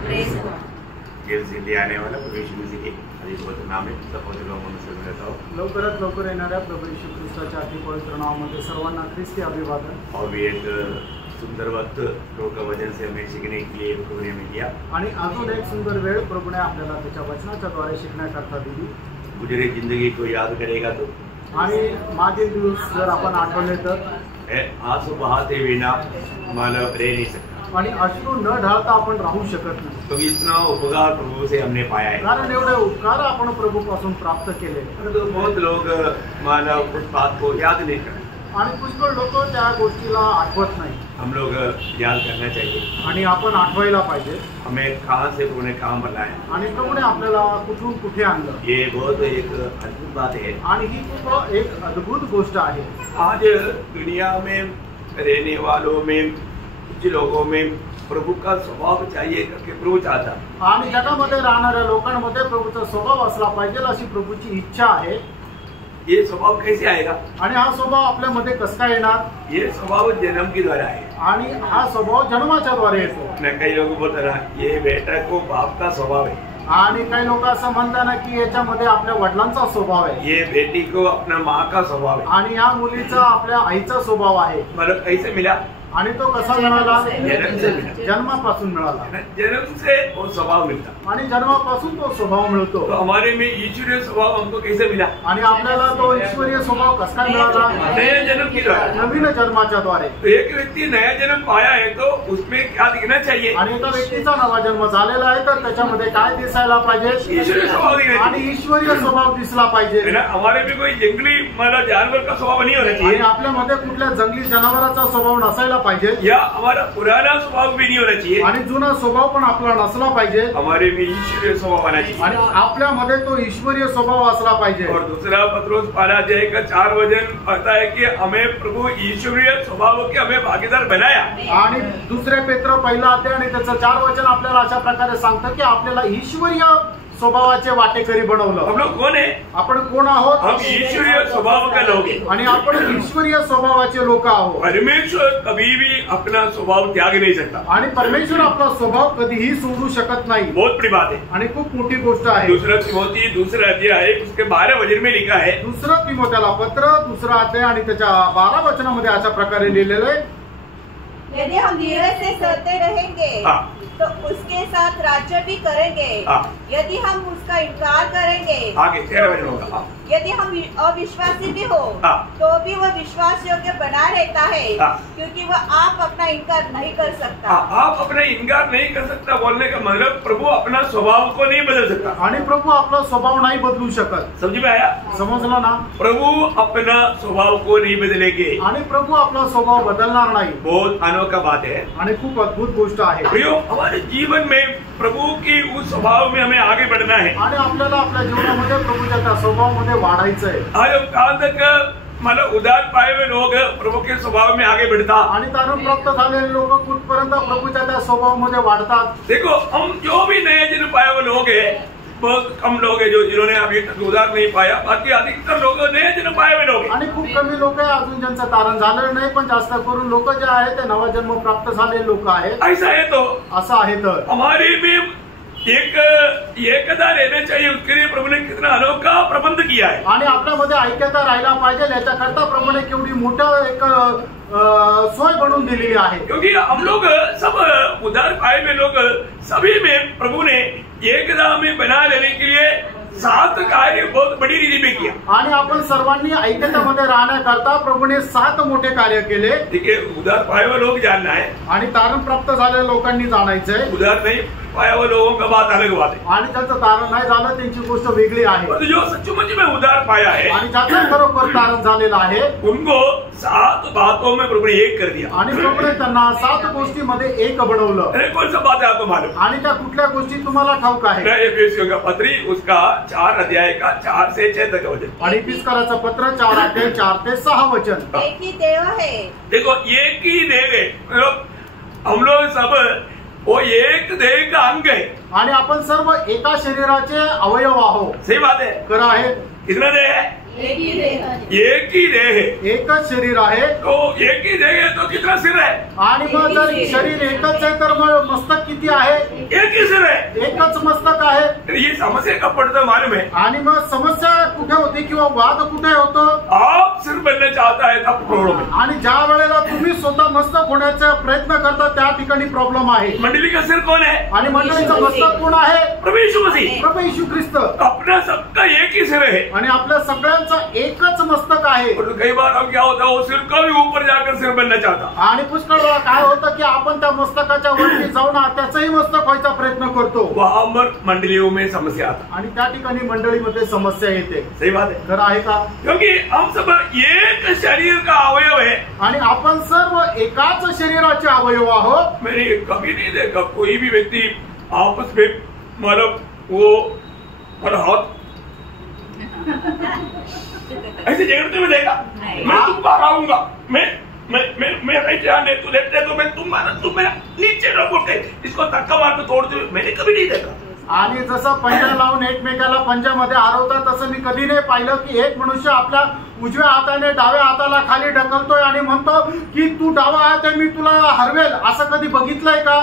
जल्दी आने वाला प्रभु यीशु मसीह के अधिक पवित्र नाम में सब पवित्र लोगों से मिलता हो। लवकरात लवकर येणाऱ्या प्रभू येशू ख्रिस्ताच्या अति पवित्र नावामध्ये सर्वांना ख्रिस्ती अभिवादन। और भी एक सुंदर वक्त प्रभु का वचन से हमें सीखने के लिए प्रभु ने हमें दिया आणि अजून एक सुंदर वेळ प्रभूने आपल्याला त्याच्या वचनाच्या द्वारे शिकण्याकरता दिली। गुजरे जिंदगी को याद करेगा तो आणि मागील दिवस जर आपण आठवले तर आंसू बहाते बिना मानव रह नहीं सकता आणि अश्रू न ढाळता आपण राहू शकत नाही। तो इतना उपकार प्रभु से हमने पाया है, कारण एवढे उपकार आपण प्रभु पासून प्राप्त केले। तो बहुत लोग मानव उस बात को याद नहीं करते आणि पुष्कळ लोक त्या गोष्टीला आठवत नाही। हम लोग याद करना चाहिए आणि आपण आठवायला पाहिजे हमें कहाँ से प्रभु ने काम बनाया आणि प्रभूने आपल्याला कुठून कुठे आणलं। ये बहुत एक अद्भुत बात है आणि ही खूप एक अद्भुत गोष्ट आहे। आज दुनिया में रहने वालों में कुछ लोगों में प्रभु का स्वभाव चाहिए करके प्रभु चाहता आणि जगामध्ये राहणाऱ्या लोकांमध्ये प्रभूचा स्वभाव असला पाहिजे अशी प्रभूची इच्छा आहे। ये स्वभाव कैसे आएगा आणि हा स्वभाव आपल्यामध्ये कसा काय येणार? ये स्वभाव जन्म के द्वारा है आणि हा स्वभाव जन्माच्या द्वारे येतो। न कई लोग बोलते ना ये बेटा को बाप का स्वभाव है आणि काही लोक असं म्हणतात ना की याच्यामध्ये आपल्या वडिलांचा स्वभाव आहे, ये बेटी को अपना माँ का स्वभाव है आणि या मुलीचा आपल्या आईचा स्वभाव आहे। मतलब कैसे मिला आणि तो कसा मिळाला? जन्म से मिला, जन्मापासून मिळाला। जन्म से वो स्वभाव मिलता आणि जन्मापासून तो स्वभाव मिळतो। तो हमारे में ईश्वरीय स्वभाव हमको कैसे मिला आणि आपल्याला तो ईश्वरीय स्वभाव कसा मिळाला? नया जन्म के द्वारा, नवीन जन्माच्या द्वारे। तो एक व्यक्ति नया जन्म पाया है तो उसमें क्या दिखना चाहिए? आणि एका व्यक्तीचा नवा जन्म झालेला आहे तर त्याच्यामध्ये काय दिसायला पाहिजे? ईश्वरीय स्वभाव दिखना आणि ईश्वरीय स्वभाव दिसला पाहिजे। चाहिए। हमारे में कोई जंगली मतलब जानवर का स्वभाव नहीं होना आणि चाहिए आपल्यामध्ये कुठल्या जंगली जनावराचा स्वभाव नसायला पाहिजे, या हमारा पुराना स्वभाव भी नहीं होना चाहिए आणि जुना स्वभाव पण आपला नसला पाहिजे। हमारे में ईश्वरीय स्वभाव आना चाहिए आणि आपल्यामध्ये तो ईश्वरीय स्वभाव असला पाहिजे। और दूसरा पत्रोस 12 का 4 वचन कहता है कि हमें प्रभु ईश्वरीय स्वभाव के हमें भागीदार बनाया। आणि दुसरे पेत्र पहिला अध्याय आणि त्याचं 4 वचन आपल्याला अशा प्रकारे सांगतं की आपल्याला ईश्वरीय स्वभावाचे वाटेकरी बनवलं। हम लोग कौन है? आपण कोण आहोत? हम ईश्वरीय स्वभाव के लोग हैं आणि आपण ईश्वरीय स्वभावाचे लोक आहोत। परमेश्वर कभी भी अपना स्वभाव त्याग नहीं सकता आणि परमेश्वर आपला स्वभाव कधीही सोडू शकत नाही। बहुत बड़ी बात है आणि खूप मोठी गोष्ट आहे। दूसरा तिमोथी 2 अध्याय उसके 12 वचन में लिखा है, दुसरा तिमोथेला पत्र 2 अध्याय आणि त्याच्या 12 वचनामध्ये अशा प्रकारे लिहिलेलं आहे, यदि हम धीरज से सहते रहेंगे तो उसके साथ राज्य भी करेंगे। यदि हम उसका इनकार करेंगे, आगे 13 वचन होगा, यदि हम अविश्वासी भी हो तो भी वह विश्वास योग्य बना रहता है, क्योंकि वह आप अपना इनकार नहीं कर सकता। आप अपना इनकार नहीं कर सकता बोलने का मतलब प्रभु अपना स्वभाव को नहीं बदल सकता। आणि प्रभू आपला स्वभाव नाही बदलू शकत। समझ में आया? समजलं ना? प्रभु अपना स्वभाव को नहीं बदलेंगे आणि प्रभू आपला स्वभाव बदलणार नाही। बहुत अनोखा बात है आणि खूप अद्भुत गोष्ट आहे। भैया हमारे जीवन में प्रभु की उस स्वभाव में हमें आगे बढ़ना है आणि आपल्याला आपल्या जीवनामध्ये प्रभूच्या त्या स्वभावामध्ये वाढायचं आहे। आज हम कहाँ तक मतलब उदार पाए हुए लोग प्रभु के स्वभाव में आगे बढ़ता आणि तारण प्राप्त झालेले लोक कुठपर्यंत प्रभूच्या त्या स्वभावामध्ये वाढतात। देखो हम जो भी नए जन्म पाए हुए लोग हैं बहुत कम लोग हैं जो जिन्होंने अभी तक उदार नहीं पाया, बाकी अधिकतर लोग नए जन्म पाए हुए लोग। आणि खूप कमी लोक आहे अजून ज्यांचं तारण झालेलं नाही, पण जास्त करून लोक जे आहेत ते नवा जन्म प्राप्त झालेले लोक आहेत। ऐसा है तो असं आहे तर हमारे में एक एकता रहना चाहिए, उसके लिए प्रभु ने कितना अनोखा प्रबंध किया है। आणि आपल्यामध्ये ऐक्यता राहायला पाहिजे याच्याकरता प्रभूने केवढी मोठं एक सोय बनवून दिलेली आहे। क्योंकि हम लोग सब उदार पाए हुए लोग सभी में प्रभु ने एकता में बना लेने के लिए 7 कार्य बहुत बड़ी रीति में किया। आणि आपण सर्वांनी ऐक्यतेमध्ये राहण्याकरता प्रभूने 7 मोठे कार्य केले। ठीक है, उदार पाए हुए लोग जानना है आणि तारण प्राप्त झालेल्या लोकांनी जाणायचंय। उदार नहीं पाया हुआ लोगों का बात अलग बात है आणि त्याचं तारण नाही झालं त्यांची गोष्ट वेगळी आहे। तो जो सचमुच में उदार पाया है आणि ज्याचं खरोखर तारण झालेलं आहे उनको 7 बातों में प्रभु ने एक कर दिया। आणि प्रभूने त्यांना 7 गोष्टीमध्ये एक बनवलं। अरे कौन सा बात है आपको मालूम? आणि त्या कुठल्या गोष्टी तुम्हाला ठाऊक आहे? एफेसियों का पत्री उसका 4 अध्याय का 4 से 6 तक वचन। आणि इफिसकराचं पत्र 4 अध्याय 4 ते 6 वचन। एक ही देव है। देखो एक ही देव है, मतलब हम लोग सब वो एक देह का अंग है आणि आपण सर्व एका शरीराचे अवयव आहोत। सही बात है। खरं आहे। कितना देह है? एक ही देह है। एक ही देह है। एकच शरीर आहे। तो एक ही देह है तो कितना सिर है? आणि मग जर शरीर एकच आहे तर मग मस्तक किती आहे? एक ही सिर समस्या कब पड़ता मालूम है? आणि मग समस्या कुठे होती किंवा वाद कुठे होतो? आप सिर बनना चाहता है तब प्रॉब्लम है. आणि ज्या वेळेला तुम्ही स्वतः मस्तक होण्याचा प्रयत्न करता त्या ठिकाणी प्रॉब्लेम आहे. मंडली का सिर कौन है? आणि मंडळीचं मस्तक कोण आहे? प्रभु यीशु मसीह. प्रभू येशू ख्रिस्त. अपना सबका एक ही सिर है आणि आपल्या सगळ्यांचा एकच मस्तक आहे. और कई बार हम क्या होता है वो सिर का भी ऊपर जाकर सिर बनना चाहता. आणि पुष्कळ वेळा काय होतं की आपण त्या मस्तकाच्या वरती जाऊन त्याचंही मस्तक व्हायचा प्रयत्न करतो. वहां पर मंडलियों में समस्या आता. आणि त्या ठिकाणी मंडळीमध्ये समस्या येते. सही बात है. खरं आहे का? क्योंकि हम सब एक शरीर का अवयव है. आणि आपण सर्व एकाच शरीराचे अवयव आहोत. मैंने कभी नहीं देखा कोई भी व्यक्ति आपस में मतलब वो हाथ ऐसे झगड़ते हुए देखा. मैं तुमको हराऊंगा, मैं ऐसे तू देखते तो मैं तुम मेरा नीचे न बोलते इसको धक्का मार के तोड़ते हुए मैंने कभी नहीं देखा. आणि जसं पंजा लावून एकमेकाला पंजामध्ये हरवतात तसं मी कधी नाही पाहिलं की एक मनुष्य आपल्या उजव्या हाताने डाव्या हाताला खाली ढकलतोय आणि म्हणतो की तू डावा आहे तर मी तुला हरवेल. असं कधी बघितलंय का?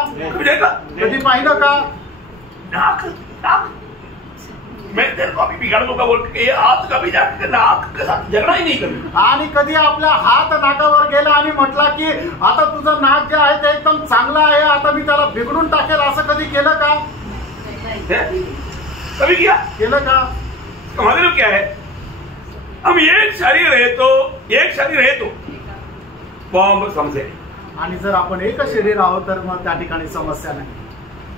कधी पाहिलं का? मैं तेरे को अभी बिगाड़ दूंगा बोल के हाथ कभी जाकर नाक के साथ झगड़ा ही नहीं करी. आणि कधी आपला हात नाकावर गेला आणि म्हटला की आता तुझं नाक जे आहे ते एकदम चांगलं आहे, आता मी त्याला बिघडून टाकेल. असं कधी केलं का? कभी किया? केलं का? मतलब क्या है? हम एक शरीर है तो वो हम समझे. आणि जर आपण एक शरीर आहोत तर मग त्या ठिकाणी समस्या नाही.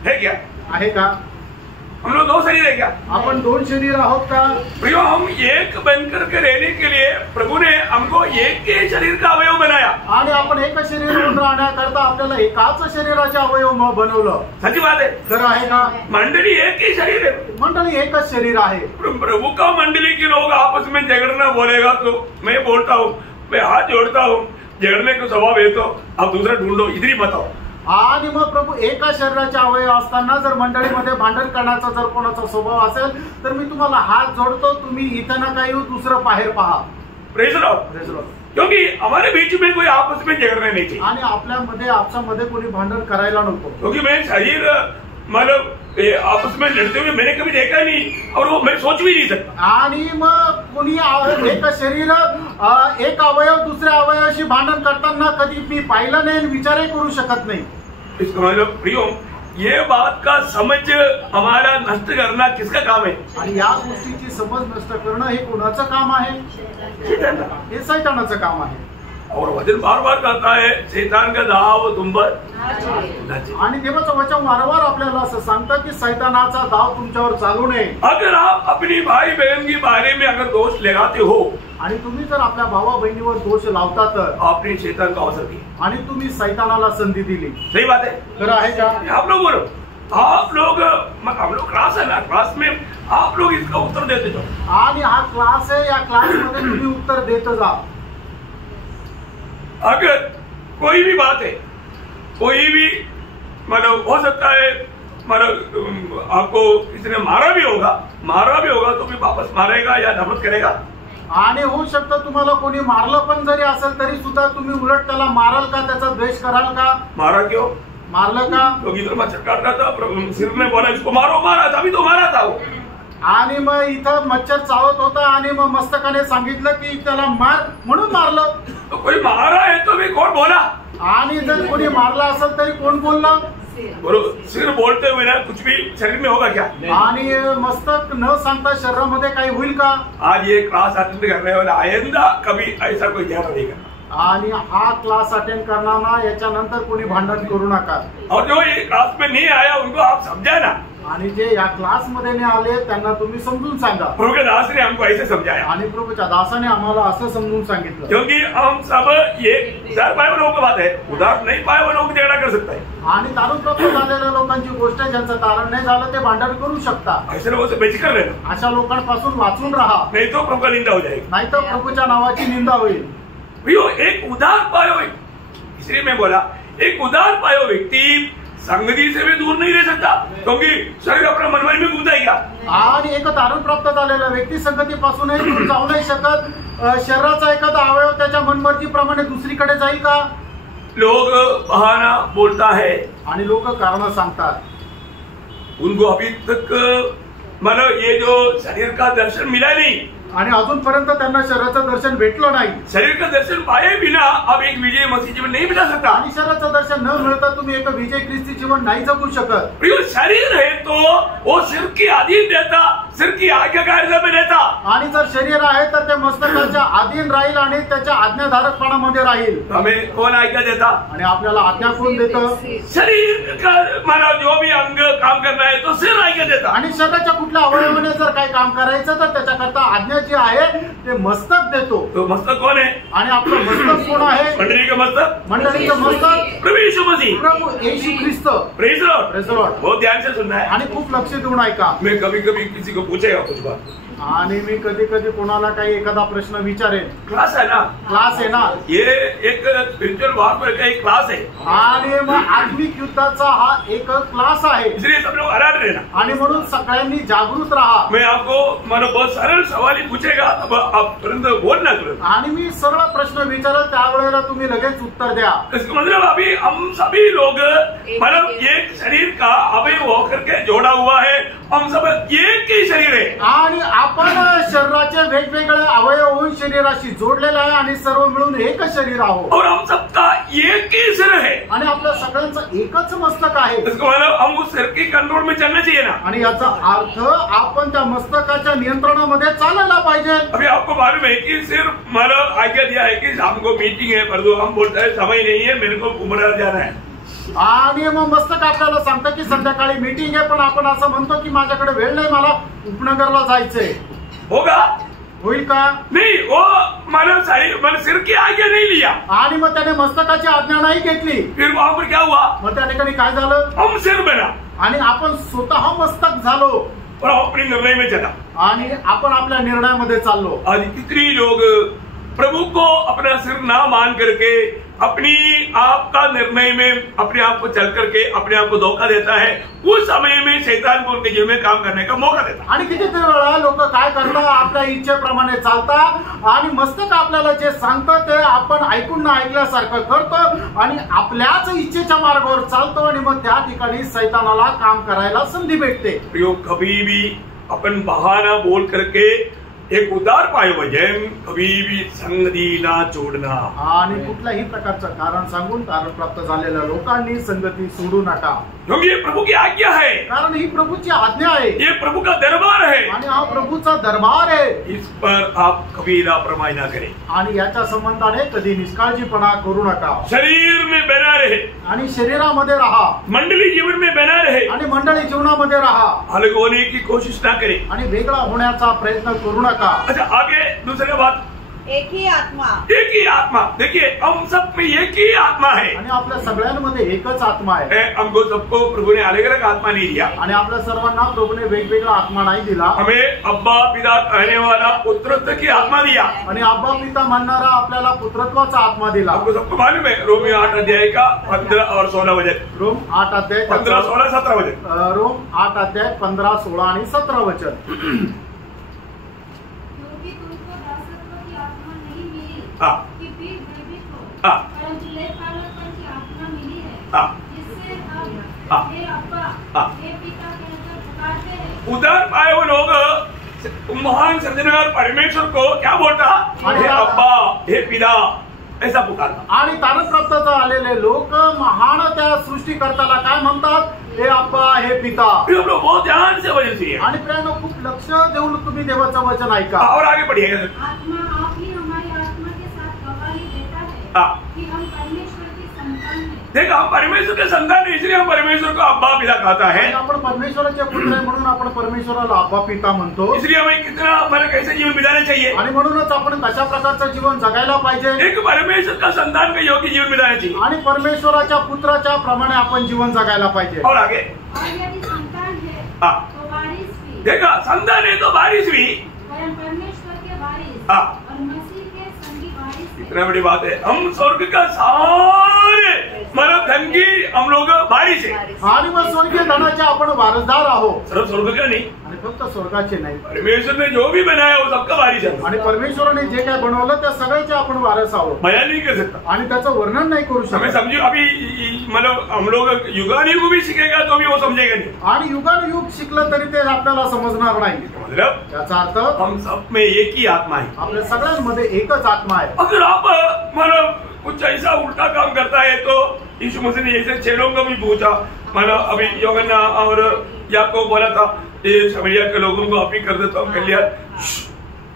है क्या? आहे का? हम लोग दो शरीर है क्या? आपण दोन शरीर आहोत का? प्रियो, हम एक बनकर के रहने के लिए प्रभु ने हमको एक के शरीर का अवयव बनाया. आणि आपण एक शरीर म्हणून राहण्याकरता आपल्याला एकाच शरीराचे अवयव बनवलं. सच्ची बात है. खरं आहे का? मंडली एक ही शरीर है. मंडळी एकच शरीर आहे. प्रभु का मंडली के लोग आपस में झगड़ना बोलेगा तो मैं बोलता हूँ, मैं हाथ जोड़ता हूँ, झगड़ने का स्वभाव है तो आप दूसरा ढूंढो, इधर ही बताओ. आणि मग प्रभू एका शरीराचे अवयव असताना जर मंडळीमध्ये भांडण करण्याचा जर कोणाचा स्वभाव असेल तर मी तुम्हाला हात जोडतो, तुम्ही इथं नका येऊ, दुसरं बाहेर पहा. Praise Lord. क्योंकि हमारे बीच में कोई आपस में झगड़ना नहीं चाहिए. आणि आपल्यामध्ये आपसामध्ये कोणी भांडण करायला नको. क्योंकि मैं शरीर मतलब आपस में लड़ते हुए मैंने कभी देखा नहीं और वो मैं सोच भी नहीं सकता. आणि मग कोणी एक शरीर एक अवयव दुसऱ्या अवयवाशी भांडण करताना कधी मी पाहिलं नाही, विचारही करू शकत नाही. इसका मतलब प्रियो, ये बात का समझ हमारा नष्ट करना किसका काम है? आणि या गोष्टीची समज नष्ट करणं हे कोणाचं काम आहे? हे सैतानाचं काम आहे. और वचन बार बार कहता है शैतान का दाव तुम पर. आणि देवाचं वचन वारंवार आपल्याला असं सांगतं की सैतानाचा दाव तुमच्यावर चालू नये. अगर आप अपनी भाई बहन के बारे में अगर दोष लगाते हो आणि तुम्ही जर आपल्या भावा बहिणीवर दोष लावता तर आपने शैतान का अवसर दिया आणि तुम्ही सैतानाला संधी दिली. सही बात है. खरं आहे का? आप लोग बोलो, आप लोग हम लोग क्लास है ना, क्लास में आप लोग इसका उत्तर देते जाओ. आणि हा क्लास आहे, या क्लास मध्ये तुम्ही उत्तर देत जा. अगर कोई भी बात है, कोई भी मतलब हो सकता है मतलब आपको किसी ने मारा भी होगा तो भी वापस मारेगा या नफरत करेगा. आणि होऊ शकतं तुम्हाला कोणी मारलं पण जरी असेल तरी सुद्धा तुम्ही उलट त्याला माराल का, त्याचा द्वेष कराल का? मारा क्यों? मारलं का? तो इधर मच्छर काट रहा था, सिर ने बोला इसको मारो, मारा था, अभी तो मारा था वो. आणि मग इथं मच्छर चावत होता आणि मग मस्तकाने सांगितलं की त्याला मार म्हणून मारलं. तो कोई मारा है तो भी कौन बोला? आणि जर कोणी मारला असेल तरी कोण बोललं? बोलो, सिर बोलते हुए ना कुछ भी शरीर में होगा क्या? आणि मस्तक न सांगता शरीरामध्ये काही होईल का? आज ये क्लास अटेंड करने वाला आइंदा कभी ऐसा कोई झगड़ा नहीं करना. आणि हा क्लास अटेंड करणार याच्यानंतर कोणी भांडण करू नका. और जो ये क्लास में नहीं आया उनको आप समझाना. आणि जे या क्लास मध्ये नहीं आले त्यांना तुम्ही समजून सांगा. प्रभु के दास ने हमको ऐसे समझाया. आणि प्रभूच्या दासाने आम्हाला असं समजून सांगितलं. क्योंकि हम सब ये उधार पाए लोगों की बात है, उधार नहीं पाए वो लोग झगड़ा कर सकता है. आणि तारण प्राप्त झालेल्या लोकांची गोष्ट आहे, ज्यांचं तारण नाही झालं ते भांडण करू शकतात. ऐसे लोगों से बेचकर रहना. अशा लोकांपासून वाचून राहा, नहीं तो प्रभु का निंदा हो जाएगी. नाही तर प्रभूच्या नावाची निंदा होईल. एक उधार पायो, इसलिए मैं बोला एक उधार पायो व्यक्ति संगति से भी दूर नहीं रह सकता, क्योंकि शरीर अपना मनमानी में घूमता ही क्या. आणि एक तारण प्राप्त झालेला व्यक्ती संगतीपासूनही दूर जाऊ नाही शकत. शरीराचा एखादा अवयव त्याच्या मनमर्जीप्रमाणे दुसरीकडे जाईल का? लोग बहाना बोलता है आणि लोक कारण सांगतात. उनको अभी तक मतलब ये जो शरीर का दर्शन मिला नहीं आणि अजूनपर्यंत त्यांना शरीराचं दर्शन भेटलं नाही. शरीर का दर्शन पाए बिना अब एक विजय मसीह जीवन नहीं बिता सकता. आणि शरीराचं दर्शन न मिळता तुम्ही एक विजय ख्रिस्ती जीवन नाही जगू शकत. जो शरीर है तो वो सिर की अधीन रहता, सिर की आज्ञाकारिता में रहता. आणि जर शरीर आहे तर ते मस्तकाच्या अधीन राहील आणि त्याच्या आज्ञाधारकपणामध्ये राहील. हमें कौन आज्ञा देता? आणि आपल्याला आज्ञा कोण देतं? शरीर का माना जो भी अंग काम करना है तो सिर आज्ञा देता. आणि शरीराच्या कुठल्या अवयवाने जर काही काम करायचं तर त्याच्याकरता आज्ञा जे आहे ते मस्तक देतो. तो मस्तक कौन है? आणि आपलं मस्तक कोण आहे? मंडली का मस्तक? मंडळीचं मस्तक प्रभु यीशु मसीह, प्रभू Yeshu Khrist. Praise Lord. Praise Lord. बहुत ध्यान से सुनना है. आणि खूप लक्ष देऊन ऐका. मैं कभी कभी किसी को पूछेगा कुछ बात, आणि मी कधी कधी कोणाला काही एखादा प्रश्न विचारेन. क्लास है ना, क्लास आहे ना, ये एक स्पिरिचुअल वॉरफेयर का एक क्लास है. आणि मग आत्मिक युद्धाचा हा एक क्लास आहे. इसलिए सब लोग अलर्ट रहना. आणि म्हणून सगळ्यांनी जागृत राहा. मैं आपको मतलब बहुत सरल सवाल ही पूछेगा, अब आप तुरंत बोलना तुरंत. आणि मी सरळ प्रश्न विचारेल त्यावेळेला तुम्ही लगेच उत्तर द्या. इसका मतलब अभी हम सभी लोग मतलब एक शरीर का अवयव होकर के जोड़ा हुआ है. हम सब एक ही शरीर है. आणि आपण शरीराचे वेगवेगळे अवयव होऊन शरीराशी जोडलेले आहे आणि सर्व मिळून एकच शरीर आहोत. और हम सबका एक ही सिर है. आणि आपल्या सगळ्यांचं एकच मस्तक आहे. इसका मतलब हम उस सिर के कंट्रोल में चलना चाहिए ना. आणि याचा अर्थ आपण त्या मस्तकाच्या नियंत्रणामध्ये चालायला पाहिजे. अभी आपको मालूम है कि सिर्फ मतलब आज्ञा दिया है कि शाम को मीटिंग है, परंतु हम बोलते हैं समय नहीं है, मेरे को उमरा जाना है. आणि मग मस्तक आपल्याला सांगतं की संध्याकाळी मीटिंग आहे, पण आपण असं म्हणतो की माझ्याकडे वेळ नाही, मला उपनगरला जायचंय. होगा? होईल का? नहीं. वो मतलब सिर की आज्ञा नहीं लिया. आणि मग त्याने मस्तकाची आज्ञा नाही घेतली. फिर वहां पर क्या हुआ? मग त्या ठिकाणी काय झालं? हम सिर बना आणि आपण स्वतः मस्तक झालो और हम अपने निर्णय में चला. आणि आपण आपल्या निर्णयामध्ये चाललो. आज कितनी लोग प्रभु को अपना सिर ना मान करके अपनी आप का निर्णय में अपने आप को चल करके अपने आप को धोखा देता है. उस समय में शैतान को उनके जीवन में काम करने का मौका देता. आणि कितीतरी वेळा लोक काय करतात, आपल्या इच्छेप्रमाणे चालतात आणि मस्तक आपल्याला जे सांगतं ते आपण ऐकून ना ऐकल्यासारखं करतो आणि आपल्याच इच्छेच्या मार्गावर चालतो आणि मग त्या ठिकाणी शैतानाला काम करायला संधी भेटते. प्रयोग कभी भी अपन बहाना बोल करके एक उदार पाय वजन कभी भी संगती ना जोडना. आणि कुठल्याही प्रकारचं कारण सांगून तारण प्राप्त झालेल्या लोकांनी संगती सोडू नका. क्योंकि ये प्रभु की आज्ञा है. कारण ही प्रभूची आज्ञा आहे. ये प्रभु का दरबार है. आणि हा प्रभूचा दरबार आहे. इस पर आप कभी लापरवाही ना करें. आणि याच्या संबंधाने कधी निष्काळजीपणा करू नका. शरीर में बना रहे. आणि शरीरामध्ये राहा. मंडली जीवन में बना रहे. आणि मंडळी जीवनामध्ये राहा. अलग होने की कोशिश ना करें. आणि वेगळा होण्याचा प्रयत्न करू नका. अच्छा, आगे दूसरी बात, एक ही आत्मा. एक ही आत्मा. देखिए हम सब में एक ही आत्मा है. आणि आपल्या सगळ्यांमध्ये एकच आत्मा आहे. हमको सबको प्रभु ने अलग अलग आत्मा नहीं दिया. आणि आपल्या सर्वांना प्रभूने वेगवेगळा आत्मा नाही दिला. हमें अब्बा पिता कहने वाला पुत्रत्व की आत्मा दिया. आणि अब्बा पिता म्हणणारा आपल्याला पुत्रत्वाचा आत्मा दिला. आपको सबको मालूम है रोमियो 8 अध्याय का 15 और 16 वचन. रोम 8 अध्याय 15, 16, 17 वचन. रोम 8 अध्याय 15, 16 आणि 17 वचन. हाँ. कि भी भयभीत हो, हाँ. परंतु लेखपालकपन की आत्मा मिली है, हाँ. जिससे हम हाँ. हे अब्बा, हाँ. हे पिता कहकर पुकारते हैं. उधर पाए वो लोग महान सृजनहार परमेश्वर को क्या बोलता? हे अब्बा, हे पिता, ऐसा पुकारता. आणि तारणप्राप्त आलेले लोक महान त्या सृष्टीकर्त्याला काय म्हणतात? हे अब्बा, हे पिता. हम लोग बहुत ध्यान से वचन सुनिए आणि प्रियांनो, खूप लक्ष देऊन तुम्ही देवाचं वचन ऐका. और आगे बढ़िएगा. आत्मा आप ही हमारी आत्मा के साथ गवाही देता है हाँ. कि हम परमेश्वर की संतान हैं. देखा, हम परमेश्वर के संतान है, इसलिए हम परमेश्वर को अब्बा पिता कहता है. आणि आपण परमेश्वराचे पुत्र आहे म्हणून आपण परमेश्वराला अब्बा पिता म्हणतो. इसलिए हमें कितना हमारे कैसे जीवन बिताना चाहिए. आणि म्हणूनच आपण कशा प्रकारचं जीवन जगायला पाहिजे. एक परमेश्वर का संतान का योग्य जीवन बिताना चाहिए. आणि परमेश्वराच्या पुत्राच्या प्रमाणे आपण जीवन जगायला पाहिजे. और आगे और यदि संतान है हाँ. तो वारिस भी. देखा, संतान है तो बारिश भी. वरन परमेश्वर के वारिस हाँ. और मसीह के संगी वारिस हैं. इतना बड़ी बात है. हम स्वर्ग का सारे मतलब धन की हम लोग बारिश है आणि मग स्वर्गीय धनाचे आपण वारसदार आहोत. सिर्फ स्वर्ग का नहीं, आणि फक्त स्वर्गाचे नाही, परमेश्वर ने जो भी बनाया वो सबका बारिश है. आणि परमेश्वराने जे काय बनवलं त्या सगळ्याचे आपण वारस आहोत. बयान नहीं कर सकता. आणि त्याचं वर्णन नाही करू हमें शकत. समझो अभी मतलब हम लोग युगानुयुग भी सीखेगा तो भी वो समझेगा नहीं. आणि युगानुयुग शिकलं तरी ते आपल्याला समजणार नाही. मतलब याचा अर्थ हम सब में एक ही आत्मा है. आपल्या सगळ्यांमध्ये एकच आत्मा आहे. अगर आप मतलब कुछ ऐसा उल्टा काम करता है तो यीशु मसीह ने ऐसे चेलों को भी पूछा. मतलब अभी यूहन्ना और याकूब बोला था ये शमरिया के लोगों को आप ही कर देता हूँ, कर लिया,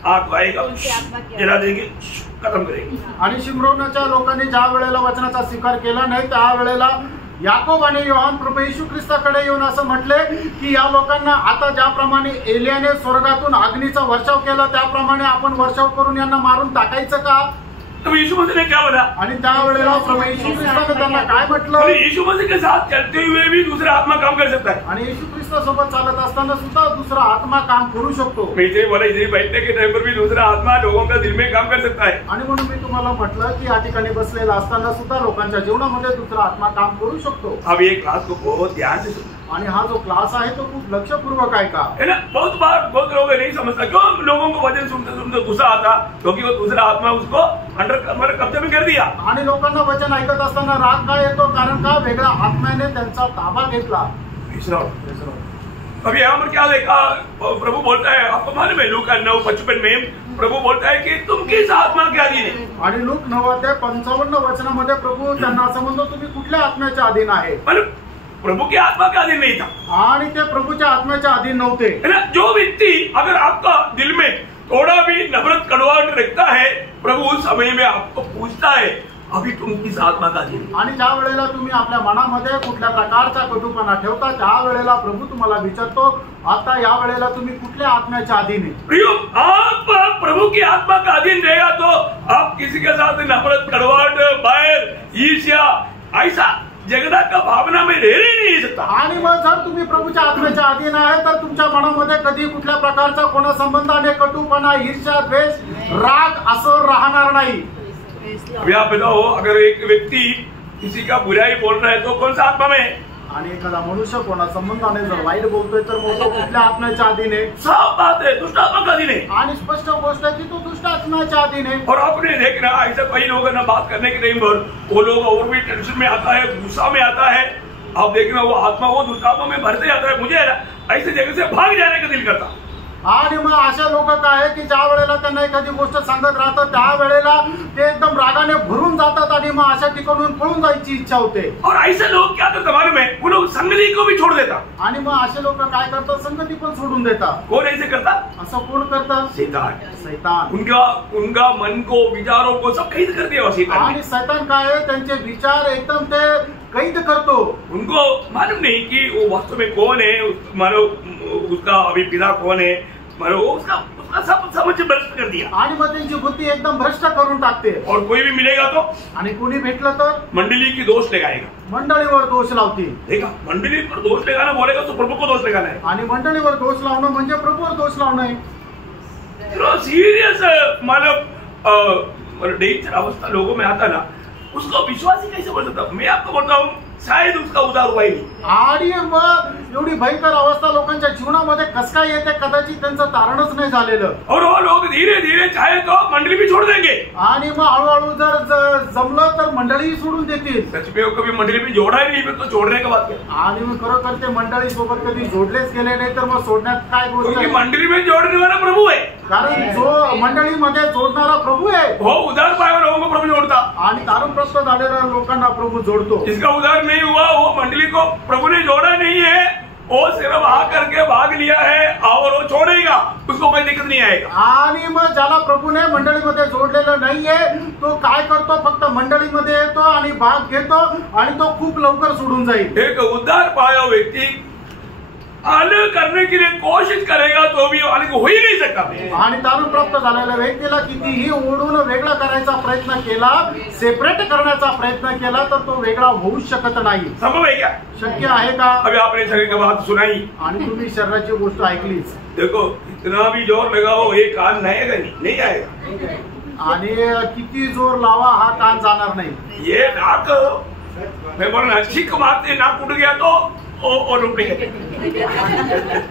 आग आएगा जला देंगे, खत्म करेंगे. आणि शिमरोनाच्या लोकांनी ज्या वेळेला वचनाचा स्वीकार केला नाही त्यावेळेला याकोब आणि योहान प्रभू येशू ख्रिस्ताकडे येऊन असं म्हटले की या लोकांना आता ज्याप्रमाणे एलियाने स्वर्गातून अग्नीचा वर्षाव केला त्याप्रमाणे आपण वर्षाव करून यांना मारून टाकायचं का. तो यीशु मसीह ने क्या बोला? आणि त्यावेळेला प्रभू येशू ख्रिस्ताने त्यांना काय म्हटलं. यीशु मसीह के साथ चलते हुए भी दूसरा आत्मा काम कर सकता है. आणि येशू ख्रिस्तासोबत चालत असताना सुद्धा दुसरा आत्मा काम करू शकतो. मैं इसे बोला इधर बैठने के टाइम पर भी दूसरा आत्मा लोगों का दिल में काम कर सकता है. आणि म्हणून मी तुम्हाला म्हटलं की या ठिकाणी बसलेला असताना सुद्धा लोकांच्या जीवनामध्ये दुसरा आत्मा काम करू शकतो. अब ये क्लास को बहुत ध्यान से सुनो. आणि हा जो क्लास आहे तो खूप लक्षपूर्वक आहे का. है ना. बहुत बार बहुत लोग नहीं समझता क्यों लोगों को वचन सुनते सुनते गुस्सा आता क्योंकि वो दूसरा आत्मा उसको अंडर कब्जे में कर दिया. आणि लोकांना वचन ऐकत असताना राग का येतो कारण का वेगळ्या आत्म्याने त्यांचा ताबा घेतला. अभी यहाँ पर क्या देखा प्रभु बोलता है आपको मालूम है लूका 9:55 में प्रभु बोलता है कि तुम किस आत्मा के अधीन है. आणि लूक 9:55 वचनामध्ये प्रभु त्यांना असं म्हणतो तुम्ही कुठल्या आत्म्याच्या अधीन आहे. प्रभु की आत्मा के अधीन नहीं था. आणि ते प्रभूच्या आत्म्याच्या अधीन नव्हते. जो व्यक्ति अगर आपका दिल में थोड़ा भी नफरत कड़वाहट रखता है प्रभु उस समय में आपको पूछता है अभी तुम किस आत्मा का अधीन. आणि ज्या वेळेला तुम्ही आपल्या मनामध्ये कुठल्या प्रकारचा कटुपणा ठेवता त्यावेळेला प्रभू तुम्हाला विचारतो आता या वेळेला तुम्ही कुठल्या आत्म्याच्या अधीन आहे. प्रियो आप प्रभु की आत्मा का अधीन रहेगा तो आप किसी के साथ नफरत कड़वाहट बैर ईर्ष्या ऐसा झगड़ा का भावना में रह नहीं सकता. आणि मग जर तुम्ही प्रभूच्या आत्म्याच्या अधीन आहे तर तुमच्या मनामध्ये कधी कुठल्या प्रकारचा कोणा संबंधाने कटुपणा ईर्ष्या द्वेष राग असं राहणार नाही. अभी आप बताओ अगर एक व्यक्ति किसी का बुराई बोल रहा है तो कौन सा आत्मा में. आणि एखादा मनुष्य कोणा संबंधाने जर वाईट बोलतोय तर मग तो कुठल्या आत्म्याच्या अधीन आहे. साफ बात है दुष्ट आत्मा का अधीन है. आणि स्पष्ट गोष्ट आहे की तो दुष्ट आत्म्याच्या अधीन आहे. और आपने देखना ऐसा कई लोग ना बात करने के टाइम पर वो लोग और भी टेंशन में आता है गुस्सा में आता है. आप देखना वो आत्मा वो दुष्ट आत्मा में भरते जाता है. मुझे ऐसे जगह से भाग जाने का दिल करता. आणि मग अशा लोक काय आहे की ज्या वेळेला त्यांना एखादी गोष्ट सांगत राहतं त्यावेळेला ते एकदम रागाने भरून जातात आणि मग अशा ठिकाणून पळून जायची इच्छा होते. और ऐसे लोग क्या करते मालूम है वो लोग संगति को भी छोड़ देता. आणि मग असे लोक काय करतात संगती पण सोडून देतात. कौन ऐसे करता. असं कोण करतात. शैतान. उनका मन को विचारों को सब कैद कर दिया शैतान. आणि शैतान काय आहे त्यांचे विचार एकदम ते कैद करतो. उनको मालूम नहीं कि वो वास्तव में कौन है मानो उसका अभी पिता कौन है मानो उसका सब समझ भ्रष्ट कर दिया. आणि मग त्यांची बुद्धी एकदम भ्रष्ट करून टाकते. और कोई भी मिलेगा तो आणि कोणी भेटलं तर मंडली की दोष लगाएगा. मंडळीवर दोष लावतील. देखा मंडली पर दोष लगाना बोलेगा तो प्रभु को दोष लगाना है. आणि मंडळीवर दोष लावणं म्हणजे प्रभूवर दोष लावणं आहे. सीरियस मतलब डेंजर अवस्था लोगों में आता ना उसको विश्वास ही कैसे बोल सकता. मैं आपको बोलता हूँ शायद उसका उद्धार हुआ ही नहीं. आणि मग एवढी भयंकर अवस्था लोकांच्या जीवनामध्ये कसं काय येते कदाचित त्यांचं तारणच नाही झालेलं. और वो लोग धीरे धीरे चाहे तो मंडली भी छोड़ देंगे. आणि मग हळूहळू जर जमलं तर मंडळी सोडून देतील. सच में कभी मंडली भी जोड़ा ही नहीं तो छोड़ने का बात क्या. आणि मग खरोखर ते मंडळी सोबत कधी जोडलेच गेले नाही तर मग सोडण्यात काय गोष्ट आहे. मंडली में जोड़ने वाला प्रभु है. कारण जो मंडळीमध्ये जोडणारा प्रभु आहे वो उद्धार पाए लोगों को प्रभु जोड़ता. आणि तारण प्राप्त झालेल्या लोकांना प्रभु जोडतो. जिसका उद्धार नहीं हुआ वो मंडली को प्रभु ने जोड़ा नहीं है. वो सिर्फ आ करके भाग लिया है और वो छोड़ेगा उसको कोई दिक्कत नहीं आएगा. आणि मग ज्याला प्रभूने मंडळीमध्ये जोडलेलं नाहीये तो काय करतो फक्त मंडळीमध्ये येतो आणि भाग घेतो आणि तो खूप लवकर सोडून जाईल. एक उद्धार पाया व्यक्ति अलग करने के लिए कोशिश करेगा तो भी अलग हो ही नहीं सकता. आणि तारण प्राप्त झालेल्या व्यक्तीला कितीही ओढून वेगळा करायचा प्रयत्न केला सेपरेट करण्याचा प्रयत्न केला तर तो वेगळा होऊ शकत नाही. संभव है क्या. शक्य आहे का. अभी आपने शरीर की बात सुनाई आणि तुम्ही शरीराची गोष्ट ऐकलीच. देखो इतना भी जोर लगाओ ये कान नहीं आएगा. आणि किती जोर लावा हा कान जाणार नाही. ये नाक मैं बोल रहा छिक मारते नाक उठ गया तो ओ डुप्लिकेट.